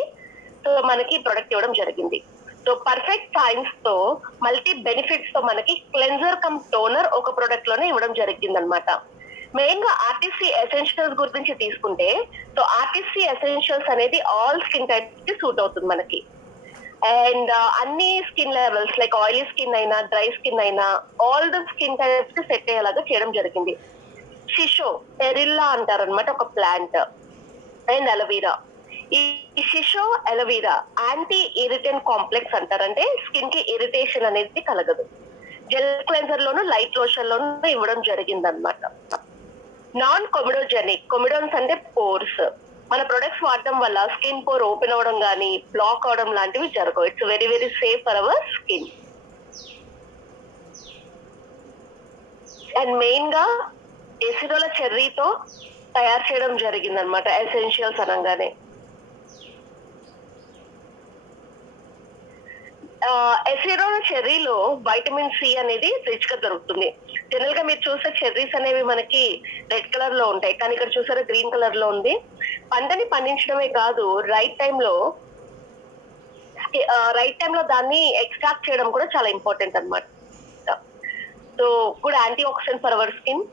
సో మనకి ప్రొడక్ట్ ఇవ్వడం జరిగింది. సో పర్ఫెక్ట్ సైన్స్ తో, మల్టీ బెనిఫిట్స్ తో మనకి క్లెన్జర్ కమ్ టోనర్ ఒక ప్రొడక్ట్ లోనే ఇవ్వడం జరిగింది అనమాట. మెయిన్ గా ఆర్టీసీ ఎసెన్షియల్స్ గురించి తీసుకుంటే, సో ఆర్టీసీ ఎసెన్షియల్స్ అనేది ఆల్ స్కిన్ టైప్స్ కి సూట్ అవుతుంది మనకి. అండ్ అన్ని skin levels like oily skin అయినా, డ్రై స్కిన్ అయినా, ఆల్ ద స్కిన్ టైప్స్ కి సెట్ అయ్యేలాగా చేయడం జరిగింది. షిషో ఎరిల్లా అంటారనమాట ఒక ప్లాంట్, అండ్ అలోవీరా. ఈ shiso aloe vera anti irritant complex అంటారంటే స్కిన్ కి ఇరిటేషన్ అనేది కలగదు. జెల్ క్లెన్సర్ లోను, లైట్ లోషన్ లోను ఇవ్వడం జరిగింది అనమాట. నాన్ కొమిడోజెనిక్, కొమిడోన్స్ అంటే పోర్స్. మన ప్రొడక్ట్స్ వాడడం వల్ల స్కిన్ పోర్ ఓపెన్ అవడం కానీ, బ్లాక్ అవడం లాంటివి జరగవు. It's very very safe for our skin. And main గా ఎసిరోల చెర్రీతో తయారు చేయడం జరిగింది అనమాట ఎసెన్షియల్స్ అనగానే. ఎసిరోల చెర్రీలో వైటమిన్ సి అనేది రిచ్ గా దొరుకుతుంది. జనరల్ గా మీరు చూసే చెర్రీస్ అనేవి మనకి రెడ్ కలర్ లో ఉంటాయి, కానీ ఇక్కడ చూసారా గ్రీన్ కలర్ లో ఉంది. పంటని పండించడమే కాదు, రైట్ టైంలో దాన్ని ఎక్స్ట్రాక్ట్ చేయడం కూడా చాలా ఇంపార్టెంట్ అనమాట. So good anti oxidant for our skin.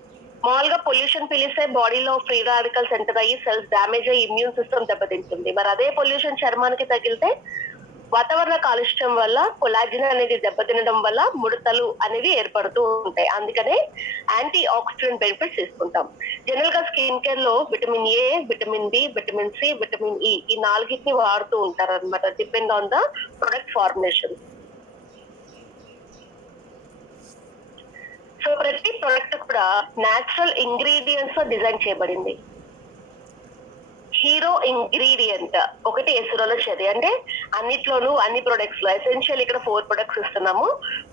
మామూలుగా పొల్యూషన్ పీలిస్తే బాడీలో ఫ్రీ రాడికల్స్ ఎంటర్ అయ్యి సెల్స్ డ్యామేజ్ అయ్యి ఇమ్యూన్ సిస్టమ్ దెబ్బతింటుంది. మరి అదే పొల్యూషన్ చర్మానికి తగిలితే వాతావరణ కాలుష్యం వల్ల కొలాజిన్ అనేది దెబ్బతినడం వల్ల ముడతలు అనేవి ఏర్పడుతూ ఉంటాయి. అందుకనే యాంటీ ఆక్సిడెంట్ బెనిఫిట్స్ తీసుకుంటాం. జనరల్ గా స్కిన్ కేర్ లో vitamin A, vitamin B, vitamin C, vitamin E, ఈ నాలుగిటిని వాడుతూ ఉంటారు అనమాట, depend on the product formulation. So ప్రతి ప్రొడక్ట్ కూడా న్యాచురల్ ఇంగ్రీడియంట్స్ తో డిజైన్ చేయబడింది. హీరో ఇంగ్రీడియంట్ ఒకటి ఎసిరోల చెర్రీ. అంటే అన్నిట్లోనూ, అన్ని ప్రొడక్ట్స్ లో ఎసెన్షియల్ ఇక్కడ 4 ప్రొడక్ట్స్ ఇస్తున్నాము.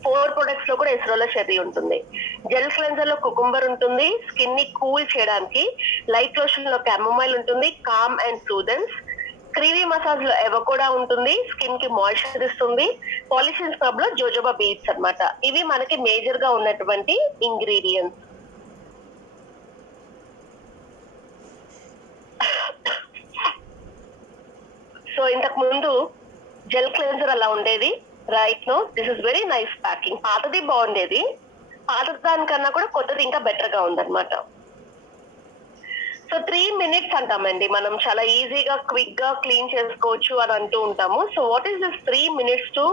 4 ప్రొడక్ట్స్ లో కూడా ఎసిరోల చెర్రీ ఉంటుంది. జెల్ క్లెన్జర్ లో కుకుంబర్ ఉంటుంది, స్కిన్ ని కూల్ చేయడానికి. లైట్ లోషన్ లో క్యామోమైల్ ఉంటుంది, కామ్ అండ్ సూదెన్స్. క్రీమీ మసాజ్ లో ఎవకోడా ఉంటుంది, స్కిన్ కి మాయిశ్చర్ ఇస్తుంది. పాలిషింగ్ స్క్రబ్ లో జోజోబా బీట్స్ అన్నమాట. ఇవి మనకి మేజర్ గా ఉన్నటువంటి ఇంగ్రీడియంట్స్. సో ఇంతకు ముందు జెల్ క్లెన్జర్ అలా ఉండేది. Right no this is very nice packing. పాతది బాగుండేది, పాత దానికన్నా కూడా కొత్తది ఇంకా బెటర్ గా ఉందన్నమాట. సో 3 minutes అంటామండి, మనం చాలా ఈజీగా క్విక్ గా క్లీన్ చేసుకోవచ్చు అని అంటూ ఉంటాము. So what is this 3 minutes to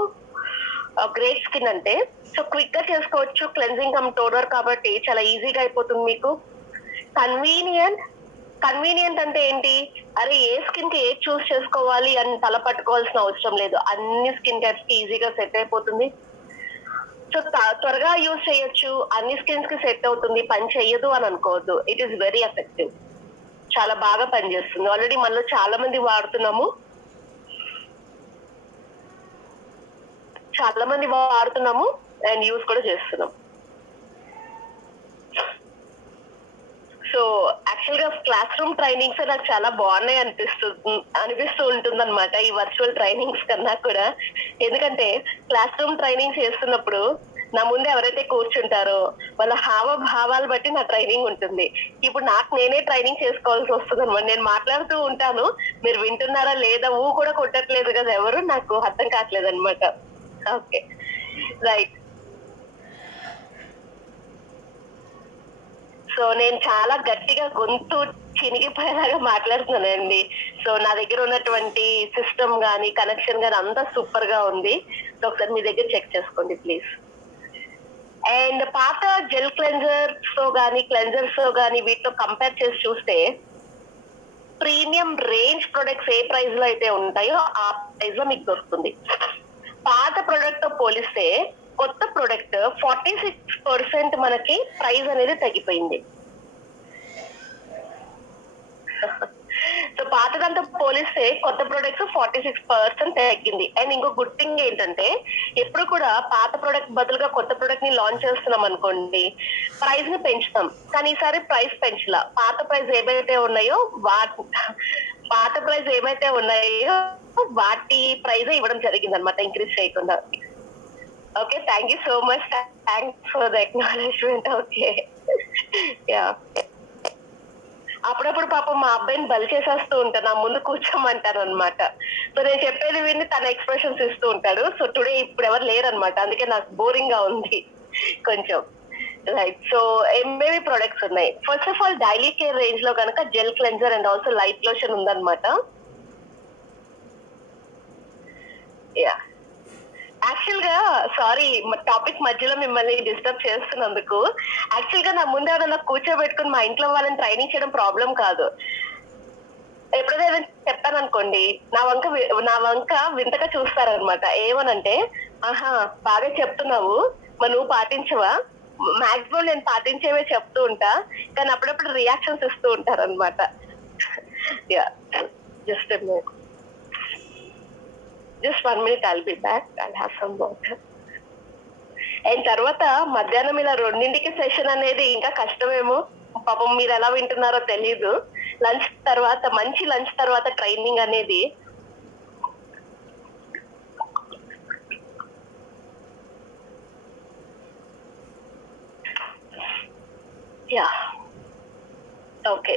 great skin అంటే. సో క్విక్ గా చేసుకోవచ్చు, క్లెన్జింగ్ కమ్ టోనర్ కాబట్టి చాలా ఈజీగా అయిపోతుంది మీకు. కన్వీనియంట్. కన్వీనియంట్ అంటే ఏంటి? అరే ఏ స్కిన్ కి ఏది చూస్ చేసుకోవాలి అని తల పట్టుకోవాల్సిన అవసరం లేదు, అన్ని స్కిన్ టైప్స్ కి ఈజీగా సెట్ అయిపోతుంది. సో త్వరగా యూజ్ చేయొచ్చు, అన్ని స్కిన్స్ కి సెట్ అవుతుంది, పని చెయ్యదు అని అనుకోవద్దు. ఇట్ ఈస్ వెరీ ఎఫెక్టివ్, చాలా బాగా పనిచేస్తుంది. ఆల్రెడీ మనలో చాలా మంది వాడుతున్నాము, అండ్ యూజ్ కూడా చేస్తున్నాం. సో యాక్చువల్ గా క్లాస్ రూమ్ ట్రైనింగ్స్ నాకు చాలా బాగున్నాయి అనిపిస్తూ ఉంటుంది అనమాట, ఈ వర్చువల్ ట్రైనింగ్స్ కన్నా కూడా. ఎందుకంటే క్లాస్ రూమ్ ట్రైనింగ్ చేస్తున్నప్పుడు నా ముందు ఎవరైతే కూర్చుంటారో వాళ్ళ హావభావాలు బట్టి నా ట్రైనింగ్ ఉంటుంది. ఇప్పుడు నాకు నేనే ట్రైనింగ్ చేసుకోవాల్సి వస్తుంది అనమాట. నేను మాట్లాడుతూ ఉంటాను, మీరు వింటున్నారా లేదా, కూడా కొట్టట్లేదు కదా ఎవరు, నాకు అర్థం కావట్లేదు అనమాట. Okay right. సో నేను చాలా గట్టిగా గొంతు చినిగిపోయేలాగా మాట్లాడుతున్నానండి. సో నా దగ్గర ఉన్నటువంటి సిస్టమ్ గానీ కనెక్షన్ గానీ అంతా సూపర్ గా ఉంది. సో ఒకసారి మీ దగ్గర చెక్ చేసుకోండి ప్లీజ్. అండ్ పాత జెల్ క్లెన్జర్స్ తో గానీ క్లెన్జర్స్ తో గానీ వీటితో కంపేర్ చేసి చూస్తే ప్రీమియం రేంజ్ ప్రొడక్ట్స్ ఏ ప్రైస్ లో అయితే ఉంటాయో ఆ ప్రైస్ లో మీకు దొరుకుతుంది. పాత ప్రొడక్ట్ తో పోలిస్తే కొత్త ప్రొడక్ట్ 46% మనకి ప్రైస్ అనేది తగ్గిపోయింది. సో పాతదంతా పోలిస్తే కొత్త ప్రొడక్ట్స్ 46% తగ్గింది. అండ్ ఇంకో గుడ్ థింగ్ ఏంటంటే ఎప్పుడు కూడా పాత ప్రొడక్ట్ బదులుగా కొత్త ప్రొడక్ట్ ని లాంచ్ చేస్తున్నాం అనుకోండి, ప్రైస్ ని పెంచుతాం. కానీ ఈసారి ప్రైస్ పెంచలా, పాత ప్రైస్ ఏమైతే ఉన్నాయో వాటి ప్రైజ్ ఇవ్వడం జరిగింది అనమాట, ఇంక్రీజ్ చేయకుండా. Okay, thank you so much, thanks for the acknowledgement. Okay yeah. అప్పుడప్పుడు పాపం మా అబ్బాయిని బలి చేసేస్తూ ఉంటాను, నా ముందు కూర్చోమంటాను అనమాట. సో నేను చెప్పేది విని తన ఎక్స్ప్రెషన్స్ ఇస్తూ ఉంటాడు. సో టుడే ఇప్పుడు ఎవరు లేరు అనమాట, అందుకే నాకు బోరింగ్ గా ఉంది కొంచెం. రైట్. సో ఏమేమి ప్రొడక్ట్స్ ఉన్నాయి? First of all daily care range లో కనుక gel cleanser and also light lotion ఉందన్నమాట. యా, యాక్చువల్ గా సారీ టాపిక్ మధ్యలో మిమ్మల్ని డిస్టర్బ్ చేస్తున్నందుకు. యాక్చువల్ గా నా ముందు ఎవరైనా కూర్చోబెట్టుకుని మా ఇంట్లో వాళ్ళని ట్రైనింగ్ చేయడం ప్రాబ్లం కాదు. ఎప్పుడైనా చెప్పాను అనుకోండి, నా వంక వింతగా చూస్తారనమాట. ఏమనంటే, ఆహా బాగా చెప్తున్నావు, మరి నువ్వు పాటించవా? మాక్సిమం నేను పాటించేవే చెప్తూ ఉంటా, కానీ అప్పుడప్పుడు రియాక్షన్స్ ఇస్తూ ఉంటారనమాట. Yeah, just Just 1 minute, I'll be back. I'll have some water. And తర్వాత మధ్యాహ్నం ఇలా 2కి సెషన్ అనేది ఇంకా కష్టమేమో, పాపం మీరు ఎలా వింటున్నారో తెలీదు. మంచి లంచ్ తర్వాత ట్రైనింగ్ అనేది yeah okay.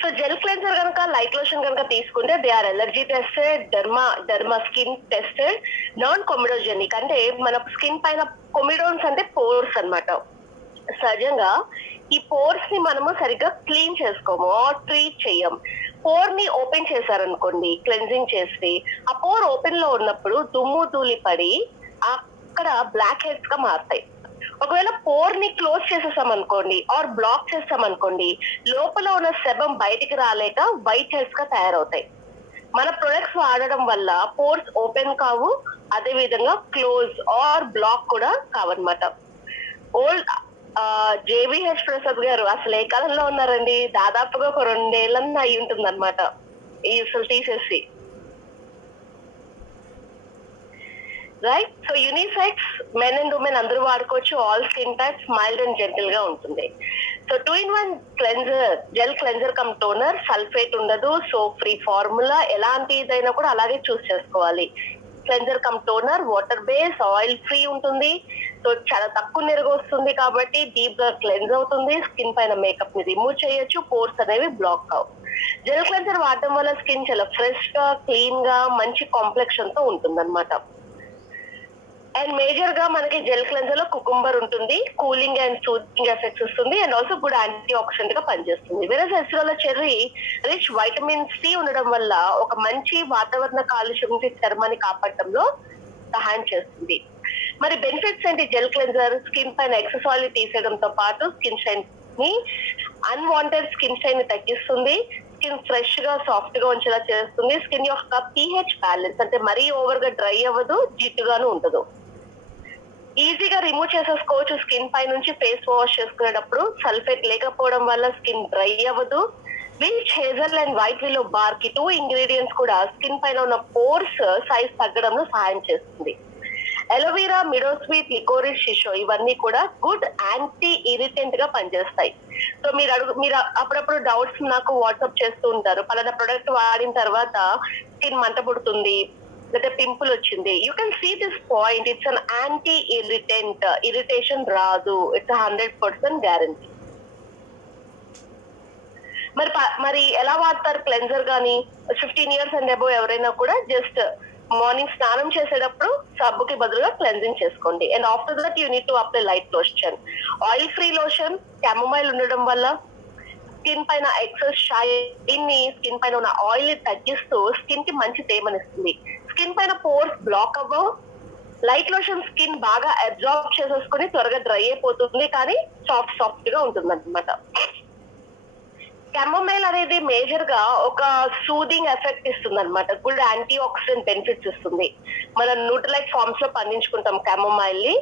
So gel cleanser కనుక లైట్ లోషన్ కనుక తీసుకుంటే they are allergy tested, derma skin tested, non comedogenic. అంటే మన స్కిన్ పైన కొమిడోన్స్ అంటే పోర్స్ అన్నమాట. సహజంగా ఈ పోర్స్ ని మనము సరిగ్గా క్లీన్ చేసుకోము, ట్రీట్ చెయ్యం. పోర్ ని ఓపెన్ చేశారనుకోండి క్లెన్జింగ్ చేసి, ఆ పోర్ ఓపెన్ లో ఉన్నప్పుడు దుమ్ము ధూళి పడి అక్కడ బ్లాక్ హెడ్స్ గా మారుతాయి. ఒకవేళ పోర్ ని క్లోజ్ చేసేసాం అనుకోండి ఆర్ బ్లాక్ చేస్తాం అనుకోండి, లోపల ఉన్న సెబం బయటికి రాలేక వైట్ హెడ్స్ గా తయారవుతాయి. మన ప్రొడక్ట్స్ వాడడం వల్ల పోర్స్ ఓపెన్ కావు, అదే విధంగా క్లోజ్ ఆర్ బ్లాక్ కూడా కావన్నమాట. ఓల్డ్ జేబిహెచ్ ప్రసాద్ గారు అసలు ఏ కాలంలో ఉన్నారండి? దాదాపుగా ఒక 2 ఏళ్ళన్నా అయి ఉంటుంది అనమాట ఈ అసలు తీసేసి. Right. So unisex men and women అందరూ వాడుకోవచ్చు, all skin types, mild and gentle గా ఉంటుంది. So 2-in-1 cleanser, gel cleanser come toner, sulphate ఉండదు, సోప్ ఫ్రీ ఫార్ములా, ఎలాంటి ఇదైనా కూడా అలాగే చూస్ చేసుకోవాలి. Cleanser come toner water base, oil free ఉంటుంది. సో చాలా తక్కువ నిరుగు వస్తుంది కాబట్టి డీప్ గా క్లెన్స్ అవుతుంది, స్కిన్ పైన మేకప్ ని రిమూవ్ చేయొచ్చు, పోర్స్ అనేవి బ్లాక్ కావు. జెల్ క్లెన్జర్ వాడడం వల్ల స్కిన్ చాలా ఫ్రెష్ గా, క్లీన్ గా, మంచి కాంప్లెక్షన్ తో ఉంటుంది అనమాట. అండ్ మేజర్ గా మనకి జెల్ క్లెన్జర్ లో కుకుంబర్ ఉంటుంది, కూలింగ్ అండ్ సూతింగ్ ఎఫెక్ట్స్ వస్తుంది, and also good anti oxidant గా పనిచేస్తుంది. వేరే ఎస్ట్రాలో చెర్రీ రిచ్ వైటమిన్ సి ఉండడం వల్ల ఒక మంచి వాతావరణ కాలుష్యం నుంచి చర్మాన్ని కాపాడటంలో సహాయం చేస్తుంది. మరి బెనిఫిట్స్ ఏంటి? జెల్ క్లెన్జర్ స్కిన్ పైన ఎక్సెస్ ఆయిల్ తీసేయడంతో పాటు స్కిన్ షైన్ ని, అన్వాంటెడ్ స్కిన్ షైన్ ని తగ్గిస్తుంది, స్కిన్ ఫ్రెష్ గా సాఫ్ట్ గా ఉంచేలా చేస్తుంది, స్కిన్ యొక్క pH బ్యాలెన్స్ అంటే మరీ ఓవర్ గా డ్రై అవ్వదు, జిడ్డుగాను ఉండదు. ఈజీగా రిమూవ్ చేసేసుకోవచ్చు స్కిన్ పై నుంచి. ఫేస్ వాష్ చేసుకునేటప్పుడు సల్ఫేట్ లేకపోవడం వల్ల స్కిన్ డ్రై అవ్వదు. Witch hazel and white willow bark 2 ingredients కూడా స్కిన్ పైన ఉన్న పోర్స్ సైజ్ తగ్గడంలో సహాయం చేస్తుంది. ఎలోవీరా, మిడోస్వీట్, లికోరిస్, షిషో ఇవన్నీ కూడా గుడ్ యాంటీ ఇరిటెంట్ గా పనిచేస్తాయి. సో మీరు అప్పుడప్పుడు డౌట్స్ నాకు వాట్సాప్ చేస్తూ ఉంటారు, పలానా ప్రొడక్ట్ వాడిన తర్వాత స్కిన్ మంట పుడుతుంది లేదా పింపుల్ వచ్చింది. You can see this point, it's an anti irritant, irritation రాదు, ఇట్స్ 100% గ్యారంటీ. మరి ఎలా వాడతారు క్లెన్జర్ గానీ? 15 years అండ్ అబోవ్ ఎవరైనా కూడా జస్ట్ మార్నింగ్ స్నానం చేసేటప్పుడు సబ్బుకి బదులుగా క్లెన్జింగ్ చేసుకోండి. And after that you need to apply light lotion. Oil free lotion, chamomile ఉండడం వల్ల స్కిన్ పైన ఎక్సెస్ షైన్ ని, స్కిన్ పైన ఉన్న ఆయిల్ ని తగ్గిస్తూ స్కిన్ కి మంచి తేమనిస్తుంది. స్కిన్ పైన పోర్స్ బ్లాక్ అవ్వవు. లైట్ లోషన్ స్కిన్ బాగా అబ్జార్బ్ చేసేసుకుని త్వరగా డ్రై అయిపోతుంది, కానీ సాఫ్ట్ గా ఉంటుంది అనమాట. కెమోమైల్ అనేది మేజర్ గా ఒక సూదింగ్ ఎఫెక్ట్ ఇస్తుంది అనమాట, గుడ్ యాంటీ ఆక్సిడెంట్ బెనిఫిట్స్ ఇస్తుంది. మనం న్యూట్రలైట్ ఫార్మ్స్ లో పండించుకుంటాం కెమోమైల్ ని.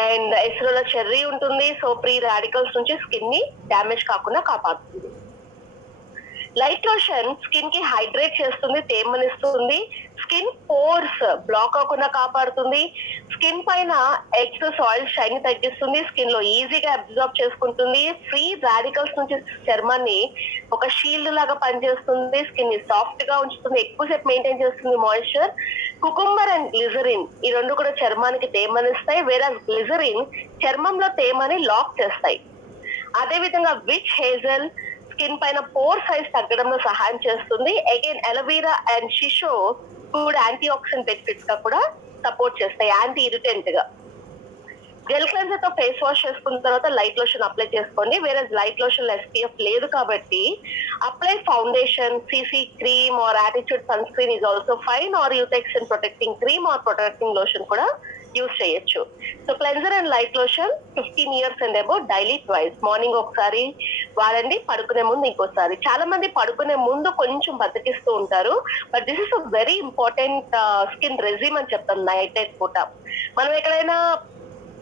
అండ్ ఎస్రోలా చెర్రీ ఉంటుంది, సో ఫ్రీ రాడికల్స్ నుంచి స్కిన్ ని డ్యామేజ్ కాకుండా కాపాడుతుంది. లైట్ లోషన్ స్కిన్ కి హైడ్రేట్ చేస్తుంది, తేమనిస్తుంది, స్కిన్ పోర్స్ బ్లాక్ అవ్వకుండా కాపాడుతుంది, స్కిన్ పైన ఎక్సెస్ ఆయిల్ షైన్ తగ్గిస్తుంది, స్కిన్ లో ఈజీగా అబ్జార్బ్ చేసుకుంటుంది, ఫ్రీ రాడికల్స్ నుంచి చర్మాన్ని ఒక షీల్డ్ లాగా పనిచేస్తుంది, స్కిన్ ని సాఫ్ట్ గా ఉంచుతుంది, ఎక్కువసేపు మెయింటైన్ చేస్తుంది మాయిశ్చర్. కుకుంబర్ అండ్ గ్లిజరిన్ ఈ రెండు కూడా చర్మానికి తేమనిస్తాయి, వేరే గ్లిజరిన్ చర్మంలో తేమని లాక్ చేస్తాయి. అదే విధంగా విచ్ హేజల్ స్కిన్ పైన పోర్ సైజ్ తగ్గడంలో సహాయం చేస్తుంది. అగైన్ ఎలోవీరా అండ్ షిషో కూడా యాంటీ ఆక్సిడెంట్ బెనిఫిట్స్ గా కూడా సపోర్ట్ చేస్తాయి, యాంటీ ఇరిటెంట్ గా. జెల్ క్లెన్జర్ తో ఫేస్ వాష్ చేసుకున్న తర్వాత లైట్ లోషన్ అప్లై చేసుకోండి. వేరే లైట్ లోషన్ SPF లేదు కాబట్టి apply foundation, CC cream or attitude sunscreen is also fine, or యూటెక్సిన్ protecting cream or protecting lotion కూడా యూజ్ చేయొచ్చు. So cleanser and light lotion 15 years and above daily twice, morning ఒకసారి వాడండి, పడుకునే ముందు ఇంకోసారి. చాలా మంది పడుకునే ముందు కొంచెం బతికిస్తూ ఉంటారు, but this is a very important skin regime అని చెప్తాం నైట్ టైం పూట. మనం ఎక్కడైనా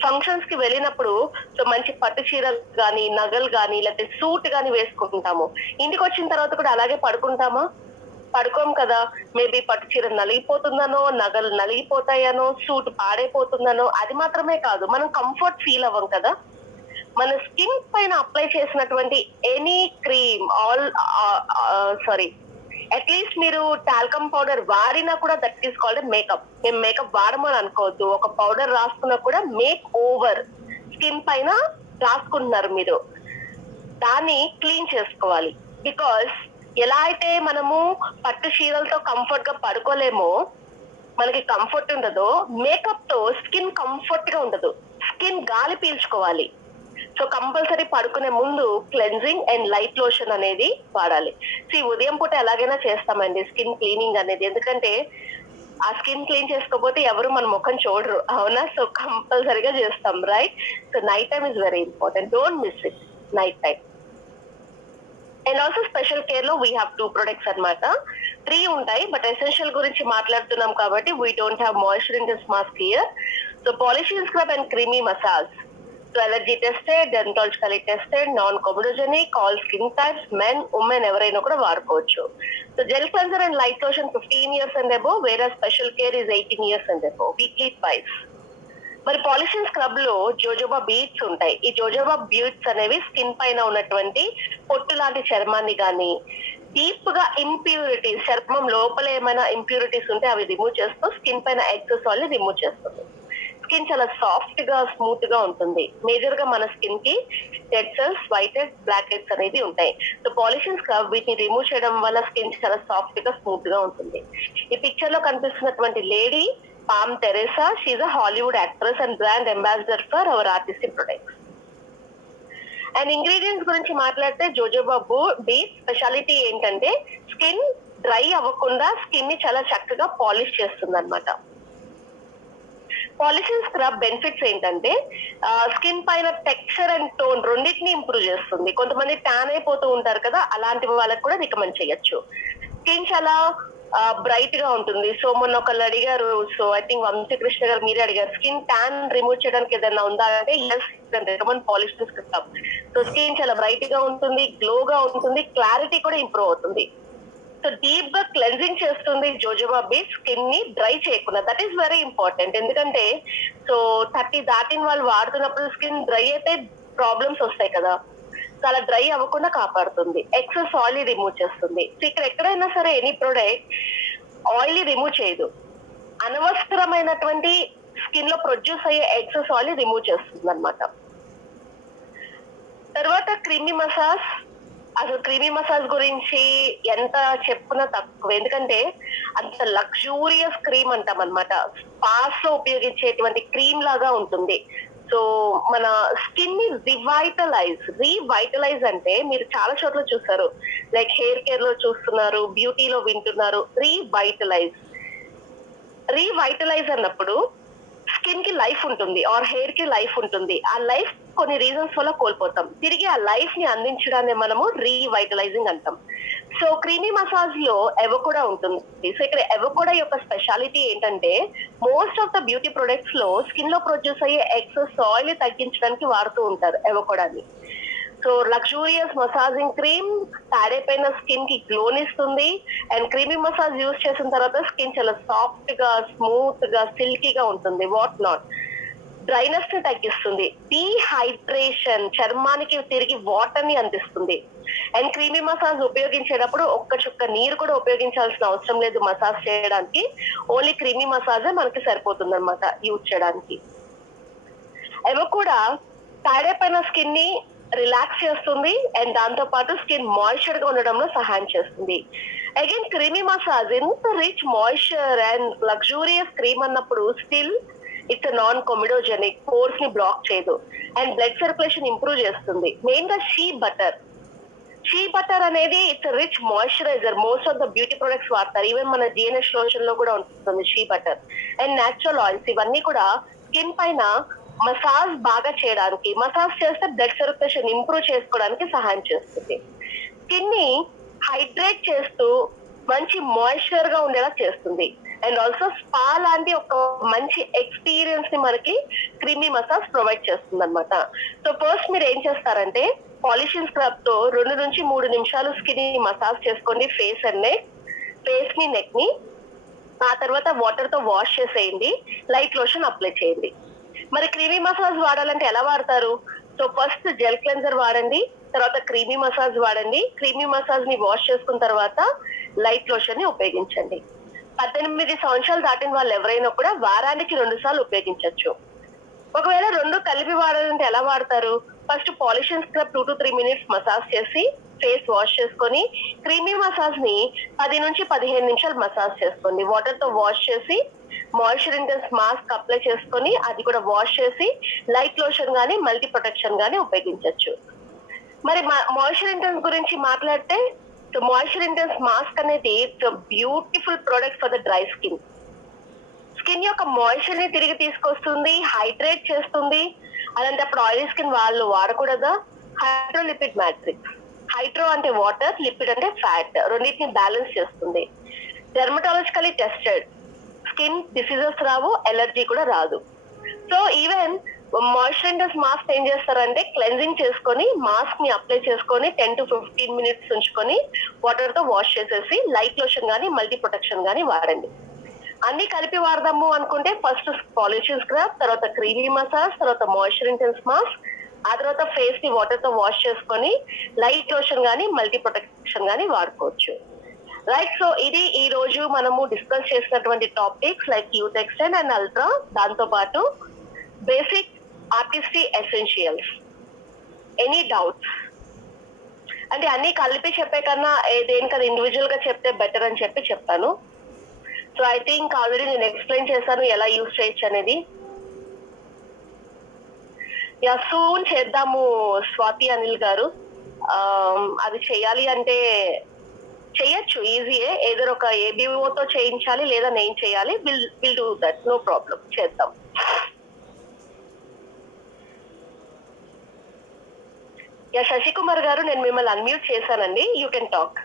ఫంక్షన్స్ కి వెళ్ళినప్పుడు సో మంచి పట్టు చీరలు గానీ, నగలు గానీ, లేకపోతే సూట్ గానీ వేసుకుంటాము. ఇంటికి వచ్చిన తర్వాత కూడా అలాగే పడుకుంటామా? పడుకోం కదా. మేబీ పట్టు చీర నలిగిపోతుందనో, నగలు నలిగిపోతాయనో, సూట్ పాడైపోతుందనో. అది మాత్రమే కాదు, మనం కంఫర్ట్ ఫీల్ అవ్వం కదా. మన స్కిన్ పైన అప్లై చేసినటువంటి ఎనీ క్రీమ్ అట్లీస్ట్ మీరు టాల్కమ్ పౌడర్ వాడినా కూడా దట్ ఈస్ కాల్డ్ మేకప్. మేము మేకప్ వాడమని అనుకోవద్దు, ఒక పౌడర్ రాసుకున్నా కూడా మేక్ ఓవర్ స్కిన్ పైన రాసుకుంటున్నారు మీరు, దాన్ని క్లీన్ చేసుకోవాలి. బికాస్ ఎలా అయితే మనము పట్టు చీరలతో కంఫర్ట్ గా పడుకోలేమో, మనకి కంఫర్ట్ ఉండదో, మేకప్ తో స్కిన్ కంఫర్ట్ గా ఉండదు, స్కిన్ గాలి పీల్చుకోవాలి. సో కంపల్సరీ పడుకునే ముందు క్లెన్జింగ్ అండ్ లైట్ లోషన్ అనేది వాడాలి. ఉదయం పూట ఎలాగైనా చేస్తామండి స్కిన్ క్లీనింగ్ అనేది, ఎందుకంటే ఆ స్కిన్ క్లీన్ చేసుకోకపోతే ఎవరు మన ముఖం చూడరు, అవునా? సో కంపల్సరీగా చేస్తాం, right? So night time is very important, don't miss it night time. And also special care లో వీ హ్యావ్ 2 ప్రొడక్ట్స్ అనమాట. 3 ఉంటాయి, బట్ ఎసెన్షియల్ గురించి మాట్లాడుతున్నాం కాబట్టి we don't have moisture in this mask here. So polishing scrub and creamy massage. So allergy tested, dermatologically tested, non comedogenic, all skin types, men women ఎవరైనా కూడా వాడుకోవచ్చు. So gel cleanser and light lotion 15 years and above, వేరే special care is 18 years and above, weekly twice. మరి polishing scrub లో jojoba beats ఉంటాయి. ఈ jojoba beats అనేవి skin పైన ఉన్నటువంటి పొట్టు లాంటి చర్మాన్ని గానీ, డీప్ గా ఇంప్యూరిటీస్, చర్మం లోపల ఏమైనా ఇంప్యూరిటీస్ ఉంటే అవి రిమూవ్ చేస్తూ స్కిన్ పైన ఎక్సెస్ ఆయిల్ రిమూవ్ చేస్తుంది. స్కిన్ చాలా సాఫ్ట్ గా, స్మూత్ గా ఉంటుంది. మేజర్ గా మన స్కిన్ కి dead cells, whiteheads, blackheads అనేది ఉంటాయి. సో పాలిషింగ్ స్క్రబ్ వీటిని రిమూవ్ చేయడం వల్ల స్కిన్ చాలా సాఫ్ట్ గా, స్మూత్ గా ఉంటుంది. ఈ పిక్చర్ లో కనిపిస్తున్నటువంటి lady palm Teresa. She is a Hollywood actress and brand ambassador for hour artistic products. And ingredients గురించి మాట్లాడితే జోజోబా బీట్ స్పెషాలిటీ ఏంటంటే స్కిన్ డ్రై అవ్వకుండా స్కిన్ ని చాలా చక్కగా పాలిష్ చేస్తుంది అనమాట. పాలిషింగ్ స్క్రబ్ బెనిఫిట్స్ ఏంటంటే స్కిన్ పైన టెక్స్చర్ అండ్ టోన్ రెండింటిని ఇంప్రూవ్ చేస్తుంది. కొంతమంది ట్యాన్ అయిపోతూ ఉంటారు కదా, అలాంటి వాళ్ళకి కూడా రికమెండ్ చేయొచ్చు. స్కిన్ చాలా బ్రైట్ గా ఉంటుంది. సో మొన్న ఒకళ్ళు అడిగారు, సో ఐ థింక్ వంశీకృష్ణ గారు మీరే అడిగారు, స్కిన్ ట్యాన్ రిమూవ్ చేయడానికి ఏదైనా ఉందా అంటే yes, recommend polishing scrub. So skin చాలా బ్రైట్ గా ఉంటుంది, గ్లోగా ఉంటుంది, క్లారిటీ కూడా ఇంప్రూవ్ అవుతుంది. సో డీప్ గా క్లెన్జింగ్ చేస్తుంది జోజోబా బేస్, స్కిన్ ని డ్రై చేయకుండా. That is very important. ఎందుకంటే సో 30 దాటిన వాళ్ళు వాడుతున్నప్పుడు స్కిన్ డ్రై అయితే ప్రాబ్లమ్స్ వస్తాయి కదా, చాలా డ్రై అవ్వకుండా కాపాడుతుంది. ఎక్సెస్ ఆయిల్ రిమూవ్ చేస్తుంది. సో ఇక్కడ ఎక్కడైనా సరే ఎనీ ప్రొడక్ట్ ఆయిల్ రిమూవ్ చేయదు, అనవసరమైనటువంటి స్కిన్ లో ప్రొడ్యూస్ అయ్యే ఎక్సెస్ ఆయిల్ రిమూవ్ చేస్తుంది అనమాట. తర్వాత క్రీమీ మసాజ్. అసలు క్రీమీ మసాజ్ గురించి ఎంత చెప్పుకున్నా తక్కువ, ఎందుకంటే అంత లగ్జూరియస్ క్రీమ్ అంటాం అనమాట. స్పాస్ లో ఉపయోగించేటువంటి క్రీమ్ లాగా ఉంటుంది. సో మన స్కిన్ ని రీవైటలైజ్ అంటే మీరు చాలా చోట్ల చూస్తారు, లైక్ హెయిర్ కేర్ లో చూస్తున్నారు, బ్యూటీలో వింటున్నారు. రీవైటలైజ్ అన్నప్పుడు స్కిన్ కి లైఫ్ ఉంటుంది ఆర్ హెయిర్ కి లైఫ్ ఉంటుంది. ఆ లైఫ్ కొన్ని రీజన్స్ వల్ల కోల్పోతాం. తిరిగి ఆ లైఫ్ ని అందించడాన్ని మనము రీవైటలైజింగ్ అంటాం. సో క్రీమీ మసాజ్ లో ఎవోకాడో ఉంటుంది. సో ఇక్కడ ఎవోకాడో యొక్క స్పెషాలిటీ ఏంటంటే most of the beauty products లో స్కిన్ లో ప్రొడ్యూస్ అయ్యే ఎక్సెస్ ఆయిల్ తగ్గించడానికి వాడుతూ ఉంటారు ఎవోకాడోని. సో లగ్జూరియస్ మసాజింగ్ క్రీమ్ తాడైపోయిన స్కిన్ కి గ్లోనిస్తుంది. అండ్ క్రీమీ మసాజ్ యూజ్ చేసిన తర్వాత స్కిన్ చాలా సాఫ్ట్ గా, స్మూత్ గా, సిల్కీగా ఉంటుంది. వాట్ నాట్, డ్రైనెస్ ని తగ్గిస్తుంది, డీహైడ్రేషన్, చర్మానికి తిరిగి వాటర్ ని అందిస్తుంది. అండ్ క్రీమీ మసాజ్ ఉపయోగించేటప్పుడు ఒక్క చుక్క నీరు కూడా ఉపయోగించాల్సిన అవసరం లేదు మసాజ్ చేయడానికి. ఓన్లీ క్రీమీ మసాజే మనకి సరిపోతుంది అనమాట యూజ్ చేయడానికి. ఎవోకాడో తాడైపోయిన స్కిన్ ని రిలాక్స్ చేస్తుంది అండ్ దాంతో పాటు స్కిన్ మాయిశ్చర్ గా ఉండడంలో సహాయం చేస్తుంది. అగైన్ క్రీమీ మసాజ్ ఎంత rich moisture and luxurious cream అన్నప్పుడు still it's non comedogenic, pores ని బ్లాక్ చేయదు అండ్ బ్లడ్ సర్క్యులేషన్ ఇంప్రూవ్ చేస్తుంది. మెయిన్ గా షీ బటర్ అనేది it's rich moisturiser. Most of the beauty products వాడతారు. ఈవెన్ మన జిఎన్ఎస్ లోషన్ లో కూడా ఉంటుంది shea butter. And natural oils ఇవన్నీ కూడా స్కిన్ పైన మసాజ్ బాగా చేయడానికి, మసాజ్ చేస్తే బ్లడ్ సర్క్యులేషన్ ఇంప్రూవ్ చేసుకోవడానికి సహాయం చేస్తుంది. స్కిన్ ని హైడ్రేట్ చేస్తూ మంచి మాయిశ్చర్ గా ఉండేలా చేస్తుంది. అండ్ ఆల్సో స్పా లాంటి ఒక మంచి ఎక్స్పీరియన్స్ ని మనకి క్రీమీ మసాజ్ ప్రొవైడ్ చేస్తుంది అనమాట. సో ఫస్ట్ మీరు ఏం చేస్తారంటే పాలిషింగ్ స్క్రబ్ తో 2 నుంచి 3 నిమిషాలు స్కిన్ ని మసాజ్ చేసుకోండి, ఫేస్ ని, నెక్ ని. ఆ తర్వాత వాటర్ తో వాష్ చేసేయండి, లైట్ లోషన్ అప్లై చేయండి. మరి క్రీమీ మసాజ్ వాడాలంటే ఎలా వాడతారు? సో ఫస్ట్ జెల్ క్లెన్జర్ వాడండి, తర్వాత క్రీమీ మసాజ్ వాడండి. క్రీమీ మసాజ్ ని వాష్ చేసుకున్న తర్వాత లైట్ లోషన్ ని ఉపయోగించండి. 18 సంవత్సరాలు దాటిన వాళ్ళు ఎవరైనా కూడా వారానికి 2 సార్లు ఉపయోగించవచ్చు. ఒకవేళ 2 కలిపి వాడాలంటే ఎలా వాడతారు? First polishing scrub 2 to 3 minutes massage చేసి ఫేస్ వాష్ చేసుకొని, క్రీమీ మసాజ్ ని 10 నుంచి 15 నిమిషాలు మసాజ్ చేసుకోండి. వాటర్ తో వాష్ చేసి మాయిశ్చర్ ఇంటెన్స్ మాస్క్ అప్లై చేసుకొని అది కూడా వాష్ చేసి లైట్ లోషన్ గానీ మల్టీ ప్రొటెక్షన్ గానీ ఉపయోగించవచ్చు. మరి మాయిశ్చర్ ఇంటెన్స్ గురించి మాట్లాడితే, సో మాయిశ్చర్ ఇంటెన్స్ మాస్క్ అనేది beautiful product for the dry skin. Skin యొక్క మాయిశ్చర్ ని తిరిగి తీసుకొస్తుంది, హైడ్రేట్ చేస్తుంది. అలాంటప్పుడు ఆయిలీ స్కిన్ వాళ్ళు వాడకూడదా? హైడ్రోలిపిడ్ మ్యాట్రిక్స్. హైడ్రో అంటే వాటర్, లిపిడ్ అంటే ఫ్యాట్, రెండింటిని బ్యాలెన్స్ చేస్తుంది. డెర్మటాలజికలీ టెస్టెడ్, స్కిన్ డిసీజెస్ రావు, ఎలర్జీ కూడా రాదు. సో ఈవెన్ మాయిశ్చరైజర్ మాస్క్ ఏం చేస్తారంటే క్లెన్జింగ్ చేసుకొని మాస్క్ ని అప్లై చేసుకొని 10 to 15 మినిట్స్ ఉంచుకొని వాటర్ తో వాష్ చేసేసి లైట్ లోషన్ గానీ మల్టీ ప్రొటెక్షన్ గానీ వాడండి. అన్ని కలిపి వాడదాము అనుకుంటే ఫస్ట్ పాలిషింగ్ స్క్రబ్, తర్వాత క్రీమీ మసాజ్, తర్వాత మాయిశ్చర్ ఇంటెన్స్ మాస్క్, ఆ తర్వాత ఫేస్ ని వాటర్ తో వాష్ చేసుకొని లైట్ లోషన్ గానీ మల్టీ ప్రొటెక్షన్ గానీ వాడుకోవచ్చు. రైట్. సో ఇది ఈ రోజు మనము డిస్కస్ చేసినటువంటి topics like youth extend and ultra, దాంతో పాటు బేసిక్ ఆర్టిస్టీ ఎసెన్షియల్స్. Any doubts? అంటే అన్ని కలిపి చెప్పే కన్నా దేనికది ఇండివిజువల్ గా చెప్తే బెటర్ అని చెప్పి చెప్పాను. సో ఐ థింక్ ఆల్రెడీ నేను ఎక్స్ప్లెయిన్ చేశాను ఎలా యూజ్ చేయొచ్చు అనేది. యా, సూన్ చేద్దాము స్వాతి అనిల్ గారు. అది చేయాలి అంటే చేయొచ్చు, ఈజీయే. ఏదో ఒక ఏబిఓతో చేయించాలి లేదా నేను చేయాలి. Will do that, no problem, చేద్దాం. యా శశికుమార్ గారు, నేను మిమ్మల్ని అన్మ్యూట్ చేశానండి, యూ కెన్ టాక్.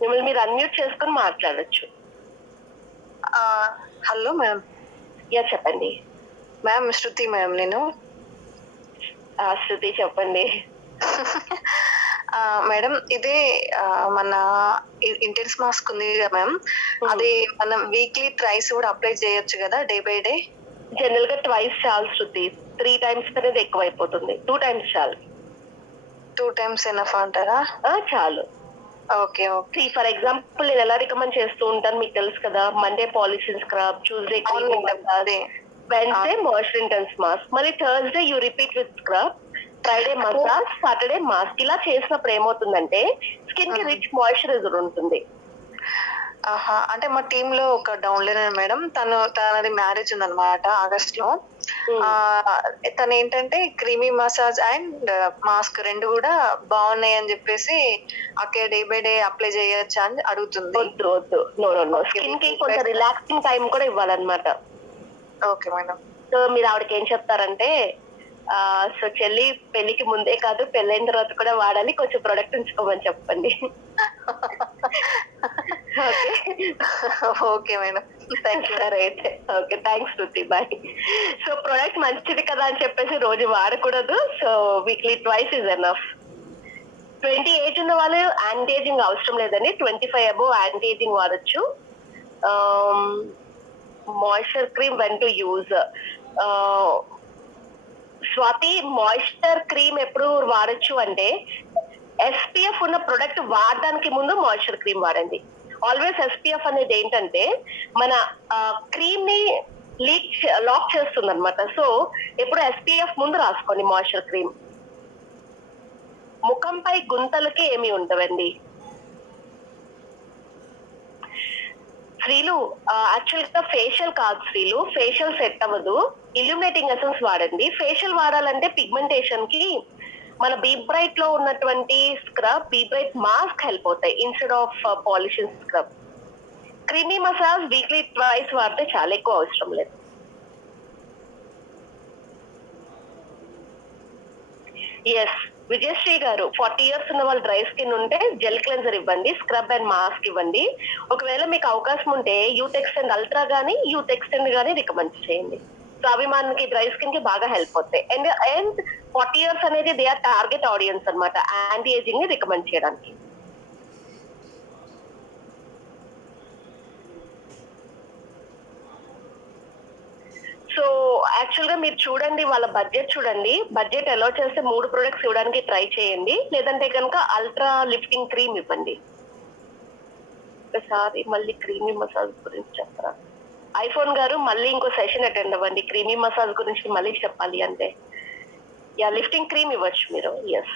మిమ్మల్ని మీరు అన్మ్యూట్ చేసుకుని మాట్లాడొచ్చు. Hello ma'am. యా చెప్పండి మ్యామ్, శృతి మ్యామ్ నేను. శృతి చెప్పండి. మేడం, ఇదే మన ఇంటెన్స్ మాస్క్ ఉంది కదా మ్యామ్, అది మనం వీక్లీ ట్రైస్ కూడా అప్లై చేయొచ్చు కదా, డే బై డే? జనరల్ గా ట్వైస్ చాలు శృతి, 3 times అనేది ఎక్కువైపోతుంది. 2 times చాలు. 2 times ఎనఫ్ అంటారా? చాలు. Okay okay. ఫర్ ఎగ్జాంపుల్ నేను ఎలా రికమెండ్ చేస్తూ ఉంటాను మీకు తెలుసు కదా, Monday polishing scrub, Tuesday Wednesday moisture intense mask, మళ్ళీ Thursday you repeat with scrub, Friday massage, Saturday mask. ఇలా చేసినప్పుడు ఏమవుతుందంటే స్కిన్ కి రిచ్ మాయిశ్చరైజర్ ఉంటుంది. అంటే మా టీమ్ లో ఒక డౌన్లైనర్ మేడం, తనది మ్యారేజ్ ఉందన్నమాట ఆగస్ట్ లో. తను ఏంటంటే క్రీమీ మసాజ్ అండ్ మాస్క్ రెండు కూడా బాగున్నాయి అని చెప్పేసి అక్కడ డే బై డే అప్లై చేయొచ్చా అని అడుగుతుంది. వద్దు, నో. స్కిన్ కి కొంచెం రిలాక్సింగ్ టైం కూడా ఇవ్వాలన్నమాట. Okay madam. సో మీరు ఆవిడకి ఏం చెప్తారంటే, సో చెల్లి పెళ్లికి ముందే కాదు పెళ్ళైన తర్వాత కూడా వాడాలి, కొంచెం ప్రొడక్ట్ ఉంచుకోమని చెప్పండి. Okay madam. Right. Okay, thanks Shruti, bye. So product మంచిది కదా అని చెప్పేసి రోజు వాడకూడదు. So weekly twice is enough. 20 age ఉన్న వాళ్ళు యాంటీ ఏజింగ్ అవసరం లేదండి, 25 అబోవ్ యాంటీ ఏజింగ్ వాడచ్చు. Moisture cream when to use. Swathi, moisture cream ఎప్పుడు వాడచ్చు అంటే ఎస్పీఎఫ్ ఉన్న ప్రొడక్ట్ వాడడానికి ముందు మాయిశ్చర్ క్రీమ్ వాడండి. ఆల్వేస్ ఎస్పీఎఫ్ అనేది ఏంటంటే మన క్రీమ్ ని లాక్ చేస్తుంది అనమాట. సో ఎప్పుడు ఎస్పీఎఫ్ ముందు రాసుకోండి మాయిశ్చర్ క్రీమ్. ముఖంపై గుంతలకి ఏమి ఉండవండి. స్త్రీలు యాక్చువల్ గా ఫేషియల్ కాదు స్త్రీలు, ఫేషియల్ సెట్ అవ్వదు, ఇల్యూమినేటింగ్ ఎసెన్స్ వాడండి. ఫేషియల్ వాడాలంటే పిగ్మెంటేషన్ కి మన బీ బ్రైట్ లో ఉన్నటువంటి scrub, be bright mask help అవుతాయి instead of polishing scrub. Creamy massage weekly twice వాడితే చాలా ఎక్కువ అవసరం లేదు. ఎస్ విజయశ్రీ గారు, 40 years ఉన్న వాళ్ళు డ్రై స్కిన్ ఉంటే జెల్ క్లెన్జర్ ఇవ్వండి, స్క్రబ్ అండ్ మాస్క్ ఇవ్వండి. ఒకవేళ మీకు అవకాశం ఉంటే యూత్ ఎక్స్టెండ్ అల్ట్రా గానీ యూత్ ఎక్స్టెండ్ గానీ రికమెండ్ చేయండి. సో అవి మనకి డ్రై స్కిన్ కి బాగా హెల్ప్ అవుతాయి. అండ్ 40 years అనేది దే ఆర్ టార్గెట్ ఆడియన్స్ అనమాట యాంటీ ఏజింగ్ ని రికమెండ్ చేయడానికి. సో యాక్చువల్ గా మీరు చూడండి, వాళ్ళ బడ్జెట్ చూడండి, బడ్జెట్ ఎలా చేస్తే 3 ప్రొడక్ట్స్ ఇవ్వడానికి ట్రై చేయండి, లేదంటే కనుక అల్ట్రా లిఫ్టింగ్ క్రీమ్ ఇవ్వండి. ఒకసారి మళ్ళీ క్రీమీ మసాజ్ గురించి చెప్పరా ఐఫోన్ గారు, మళ్ళీ ఇంకో సెషన్ అటెండ్ అవ్వండి. క్రీమీ మసాజ్ గురించి మళ్ళీ చెప్పాలి అంటే యా లిఫ్టింగ్ క్రీమ్ ఇవ్వచ్చు మీరు. ఎస్.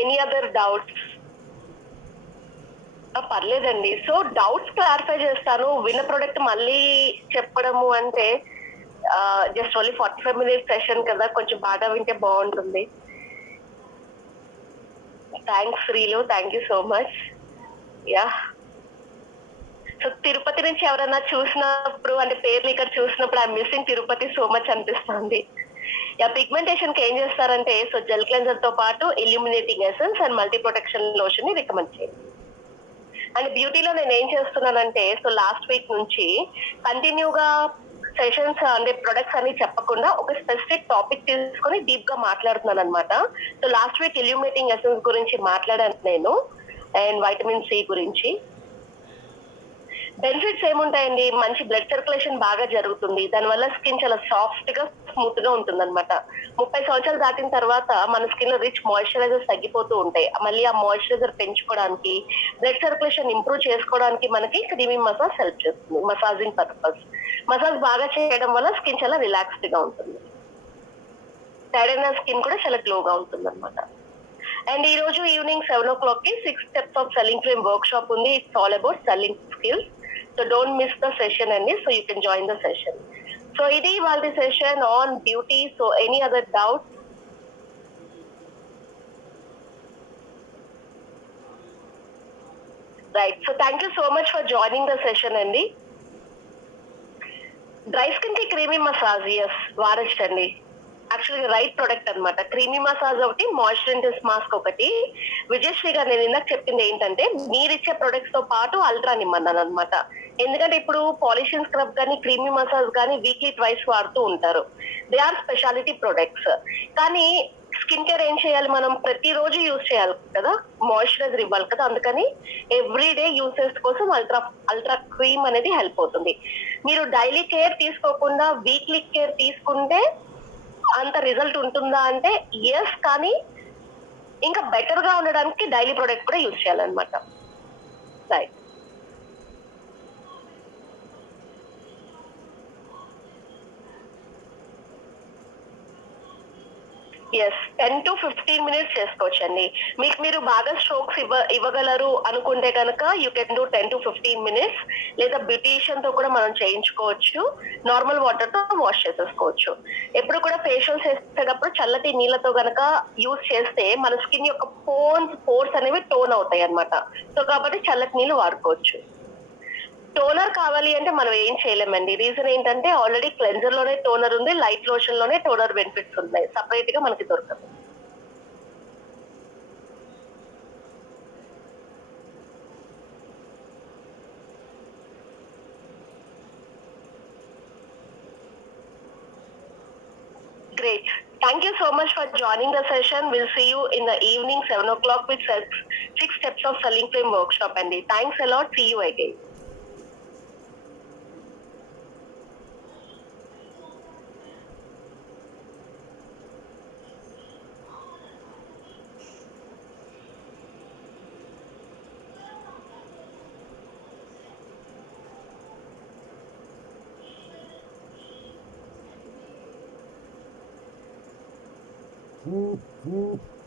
Any other doubts? పర్లేదండి. సో డౌట్స్ క్లారిఫై చేస్తాను. విన్న ప్రోడక్ట్ మళ్ళీ చెప్పడము అంటే జస్ట్ ఓన్లీ 45 minutes సెషన్ కదా, కొంచెం బాగా వింటే బాగుంటుంది. Thanks Srilu, thank you so much. Yeah. So Tirupati నుంచి ఎవరైనా చూసినప్పుడు అంటే పేర్లు ఇక్కడ చూసినప్పుడు I missing Tirupati so much అనిపిస్తుంది. యా, పిగ్మెంటేషన్ కి ఏం చేస్తారంటే, సో జెల్ క్లెన్జర్ తో పాటు illuminating essence and multi protection lotion ని రికమెండ్ చేయండి. అండ్ బ్యూటీలో నేను ఏం చేస్తున్నానంటే, సో లాస్ట్ వీక్ నుంచి కంటిన్యూగా సెషన్స్ అంటే ప్రొడక్ట్స్ అని చెప్పకుండా ఒక స్పెసిఫిక్ టాపిక్ తీసుకొని డీప్ గా మాట్లాడుతున్నాను అనమాట. So last week illuminating essence గురించి మాట్లాడాను నేను, అండ్ వైటమిన్ సి గురించి. బెనిఫిట్స్ ఏముంటాయండి, మంచి బ్లడ్ సర్క్యులేషన్ బాగా జరుగుతుంది, దానివల్ల స్కిన్ చాలా సాఫ్ట్ గా స్మూత్ గా ఉంటుంది అనమాట. 30 సంవత్సరాలు దాటిన తర్వాత మన స్కిన్ లో రిచ్ మాయిశ్చరైజర్స్ తగ్గిపోతూ ఉంటాయి. మళ్ళీ ఆ మాయిశ్చరైజర్ పెంచుకోవడానికి, బ్లడ్ సర్క్యులేషన్ ఇంప్రూవ్ చేసుకోవడానికి మనకి క్రీమీ మసాజ్ హెల్ప్ చేస్తుంది. మసాజింగ్ పర్పస్ మసాజ్ బాగా చేయడం వల్ల స్కిన్ చాలా రిలాక్స్డ్ గా ఉంటుంది. టైడ్ అయిన స్కిన్ కూడా చాలా గ్లోగా ఉంటుంది అనమాట. అండ్ ఈ రోజు ఈవినింగ్ 7 o'clock కి 6 steps of selling framework shop ఉంది. It's all about selling skills. So don't miss the session అండి. So you can join the session. సో ఇది వాళ్ళ session on beauty. So any other doubt? Right. So thank you so much for joining the session అండి. Dry skin కి creamy massage వాడచ్చండి. Actually right product అన్నమాట. Creamy massage ఒకటి, moisturiser mask ఒకటి. విజయశ్రీ గారు నేను ఇందాక చెప్పింది ఏంటంటే మీరిచ్చే ప్రొడక్ట్స్ తో పాటు అల్ట్రా నిమ్మన్నాను అనమాట. ఎందుకంటే ఇప్పుడు పాలిషింగ్ స్క్రబ్ కానీ క్రీమీ మసాజ్ కానీ వీక్లీ ట్వైస్ వాడుతూ ఉంటారు. They are speciality products. కానీ స్కిన్ కేర్ ఏం చేయాలి, మనం ప్రతిరోజు యూజ్ చేయాలి కదా, మాయిశ్చరైజర్ ఇవ్వాలి కదా. అందుకని ఎవ్రీ డే యూసేజ్ కోసం అల్ట్రా అల్ట్రా క్రీమ్ అనేది హెల్ప్ అవుతుంది. మీరు డైలీ కేర్ తీసుకోకుండా వీక్లీ కేర్ తీసుకుంటే అంత రిజల్ట్ ఉంటుందా అంటే ఎస్, కానీ ఇంకా బెటర్ గా ఉండడానికి డైలీ ప్రొడక్ట్ కూడా యూజ్ చేయాలన్నమాట. రైట్. ఎస్, 10 to 15 minutes చేసుకోవచ్చండి. మీకు మీరు బాగా స్ట్రోక్స్ ఇవ్వగలరు అనుకుంటే కనుక you can do 10 to 15 minutes. లేదా బ్యూటీషియన్ తో కూడా మనం చేయించుకోవచ్చు. నార్మల్ వాటర్ తో వాష్ చేసేసుకోవచ్చు. ఎప్పుడు కూడా ఫేషియల్ చేసేటప్పుడు చల్లటి నీళ్ళతో గనక యూజ్ చేస్తే మన స్కిన్ యొక్క పోర్స్ అనేవి టోన్ అవుతాయి అన్నమాట. సో కాబట్టి చల్లటి నీళ్ళు వాడుకోవచ్చు. టోనర్ కావాలి అంటే మనం ఏం చేయలేమండి. రీజన్ ఏంటంటే ఆల్రెడీ క్లెన్జర్ లోనే టోనర్ ఉంది, లైట్ లోషన్ లోనే టోనర్ బెనిఫిట్స్ ఉన్నాయి, సపరేట్ గా మనకి దొరకదు. Great. Thank you so much for joining the session. We'll see you in the evening 7 o'clock with 6 steps of selling frame workshop. And thanks a lot. See you again. Whoop, whoop.